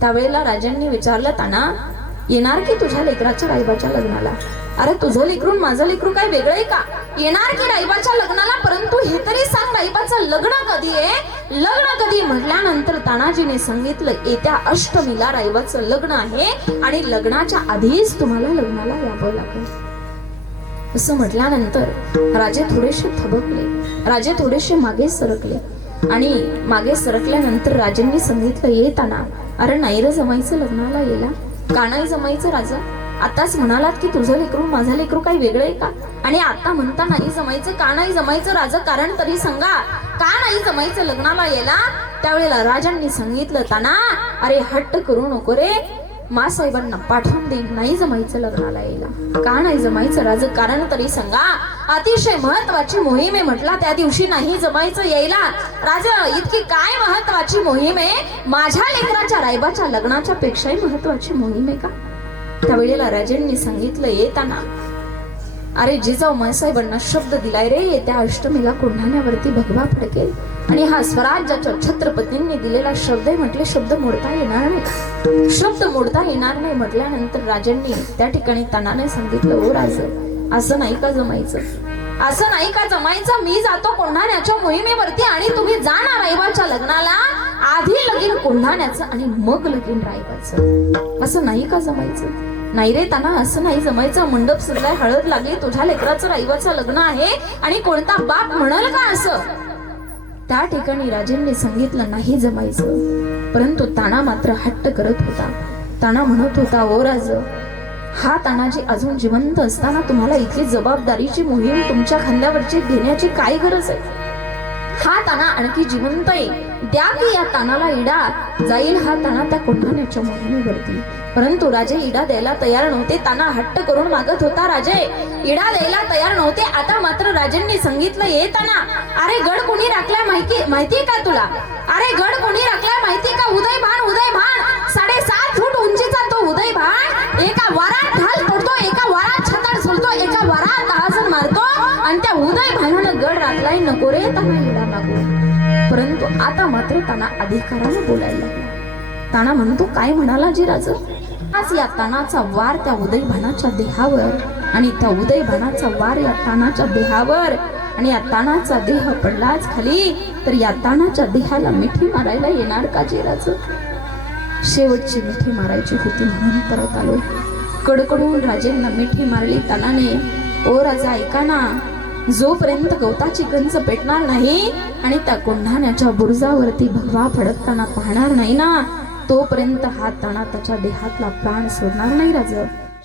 त्यावेळेला राजांनी विचारलं, ताना येणार की तुझ्या लेकराच्या राईबाच्या लग्नाला? अरे तुझं लेकरून माझं लेकरू काय वेगळं आहे का? येणार की राईबाच्या लग्नाला, परंतु हे तरी सांग राईबाचं लग्न कधी आहे? लग्न कधी म्हटल्यानंतर तानाजीने सांगितलं, येत्या अष्टमीला राईबाचं लग्न आहे आणि लग्नाच्या आधीच तुम्हाला लग्नाला यावं लागेल. असं म्हटल्यानंतर राजे थोडेसे थबकले, राजे थोडेसे मागे सरकले आणि मागे सरकल्यानंतर राजांनी सांगितलं, येताना अरे नाही रे जमायचं लग्नाला यायला. का नाही जमायचं राजा? आताच म्हणालात की तुझं लेकरू माझं लेकरू काही वेगळं आहे का? आणि आता म्हणता नाही जमायचं. का नाही जमायचं राजा? कारण तरी सांगा, का नाही जमायचं लग्नाला यायला? त्यावेळेला राजांनी सांगितलं, ताना अरे हट्ट करू नको रे, मासाहेबांना पाठवून देईन, नाही जमायचं लग्नाला यायला. का नाही जमायचं राजा? कारण तरी सांगा. अतिशय महत्वाची मोहीम आहे म्हटला, त्या दिवशी नाही जमायचं यायला. राजा इतकी काय महत्वाची मोहीम आहे? माझ्या लेकराच्या रायबाच्या लग्नाच्या पेक्षाही महत्वाची मोहीम आहे का? त्यावेळेला राजांनी सांगितलं, येताना अरे जिजाऊ मासाहेबांना शब्द दिलाय रे, येत्या अष्टमीला कोंढाण्यावरती भगवा फडकेल आणि हा स्वराज्याच्या छत्रपतींनी दिलेला शब्द आहे. म्हटले शब्द मोडता येणार नाही, शब्द मोडता येणार नाही. म्हटल्यानंतर राजांनी त्या ठिकाणी तानाने सांगितलं, ओ राज असं नाही का जमायचं? असं नाही का जमायचं? मी जातो कोंढाण्याच्या मोहिमेवरती आणि तुम्ही जाणार रायबाच्या लग्नाला. आधी लगीन कोंढाण्याचं आणि मग लगीन रायबाचं. असं नाही का जमायचं? नाही रे ताना असं नाही जमायचं. मंडप सजलाय, हळद लागली, तुझ्या लेकराचं रायबाचं लग्न आहे आणि कोणता बाप म्हणाल का असं? त्या ठिकाणी राजांनी सांगितलं, नाही जमायचं. परंतु ताना मात्र हट्ट करत होता. ताना म्हणत होता, ओ राज हा तानाजी अजून जिवंत असताना तुम्हाला इतकी जबाबदारीची मोहीम तुमच्या खांद्यावरची घेण्याची काय गरज आहे? हा ताना आणखी जिवंत आहे, द्या की या तानाला इडा. जाईल हा ताना त्या कोंढाण्याच्या मोहिमेवरती. परंतु राजे इडा द्यायला तयार नव्हते. ताना हट्ट करून मागत होता, राजे इडा द्यायला तयार नव्हते. आता मात्र राजांनी सांगितलं, ये ताना अरे गड कोणी राखला माहितीये का तुला? अरे गड कोणी राखला माहितीये का? उदय भान 7.5 फूट उंचीचा तो उदय भान एका वरात ढाल पडतो, एका वरात छताड सोडतो, एका वरात दहाजण मारतो आणि त्या उदय भानानं गड राखलाय. नको रे ताना इडा लागू. परंतु आता मात्र ताना अधिकाराने बोलायला लागला. ताना म्हणतो, काय म्हणाला जी राज? आज या तानाचा वार त्या उदय भानाच्या देहावर आणि त्या उदय भानाचा वार या तानाच्या देहावर आणि या तानाचा देह पडलाच खाली तर या तानाच्या देहाला मिठी मारायला येणार का जे राज? शेवटची मिठी मारायची होती म्हणून परत आलो. कडकडून राजेंना मिठी मारली तानाने. ओ राजा ऐका ना, जोपर्यंत गवताची गंज पेटणार नाही आणि त्या कोंढाण्याच्या बुरुजावरती भगवा फडकताना पाहणार नाही ना, तोपर्यंत हा ताना त्याच्या देहातला प्राण सोडणार नाही राजा.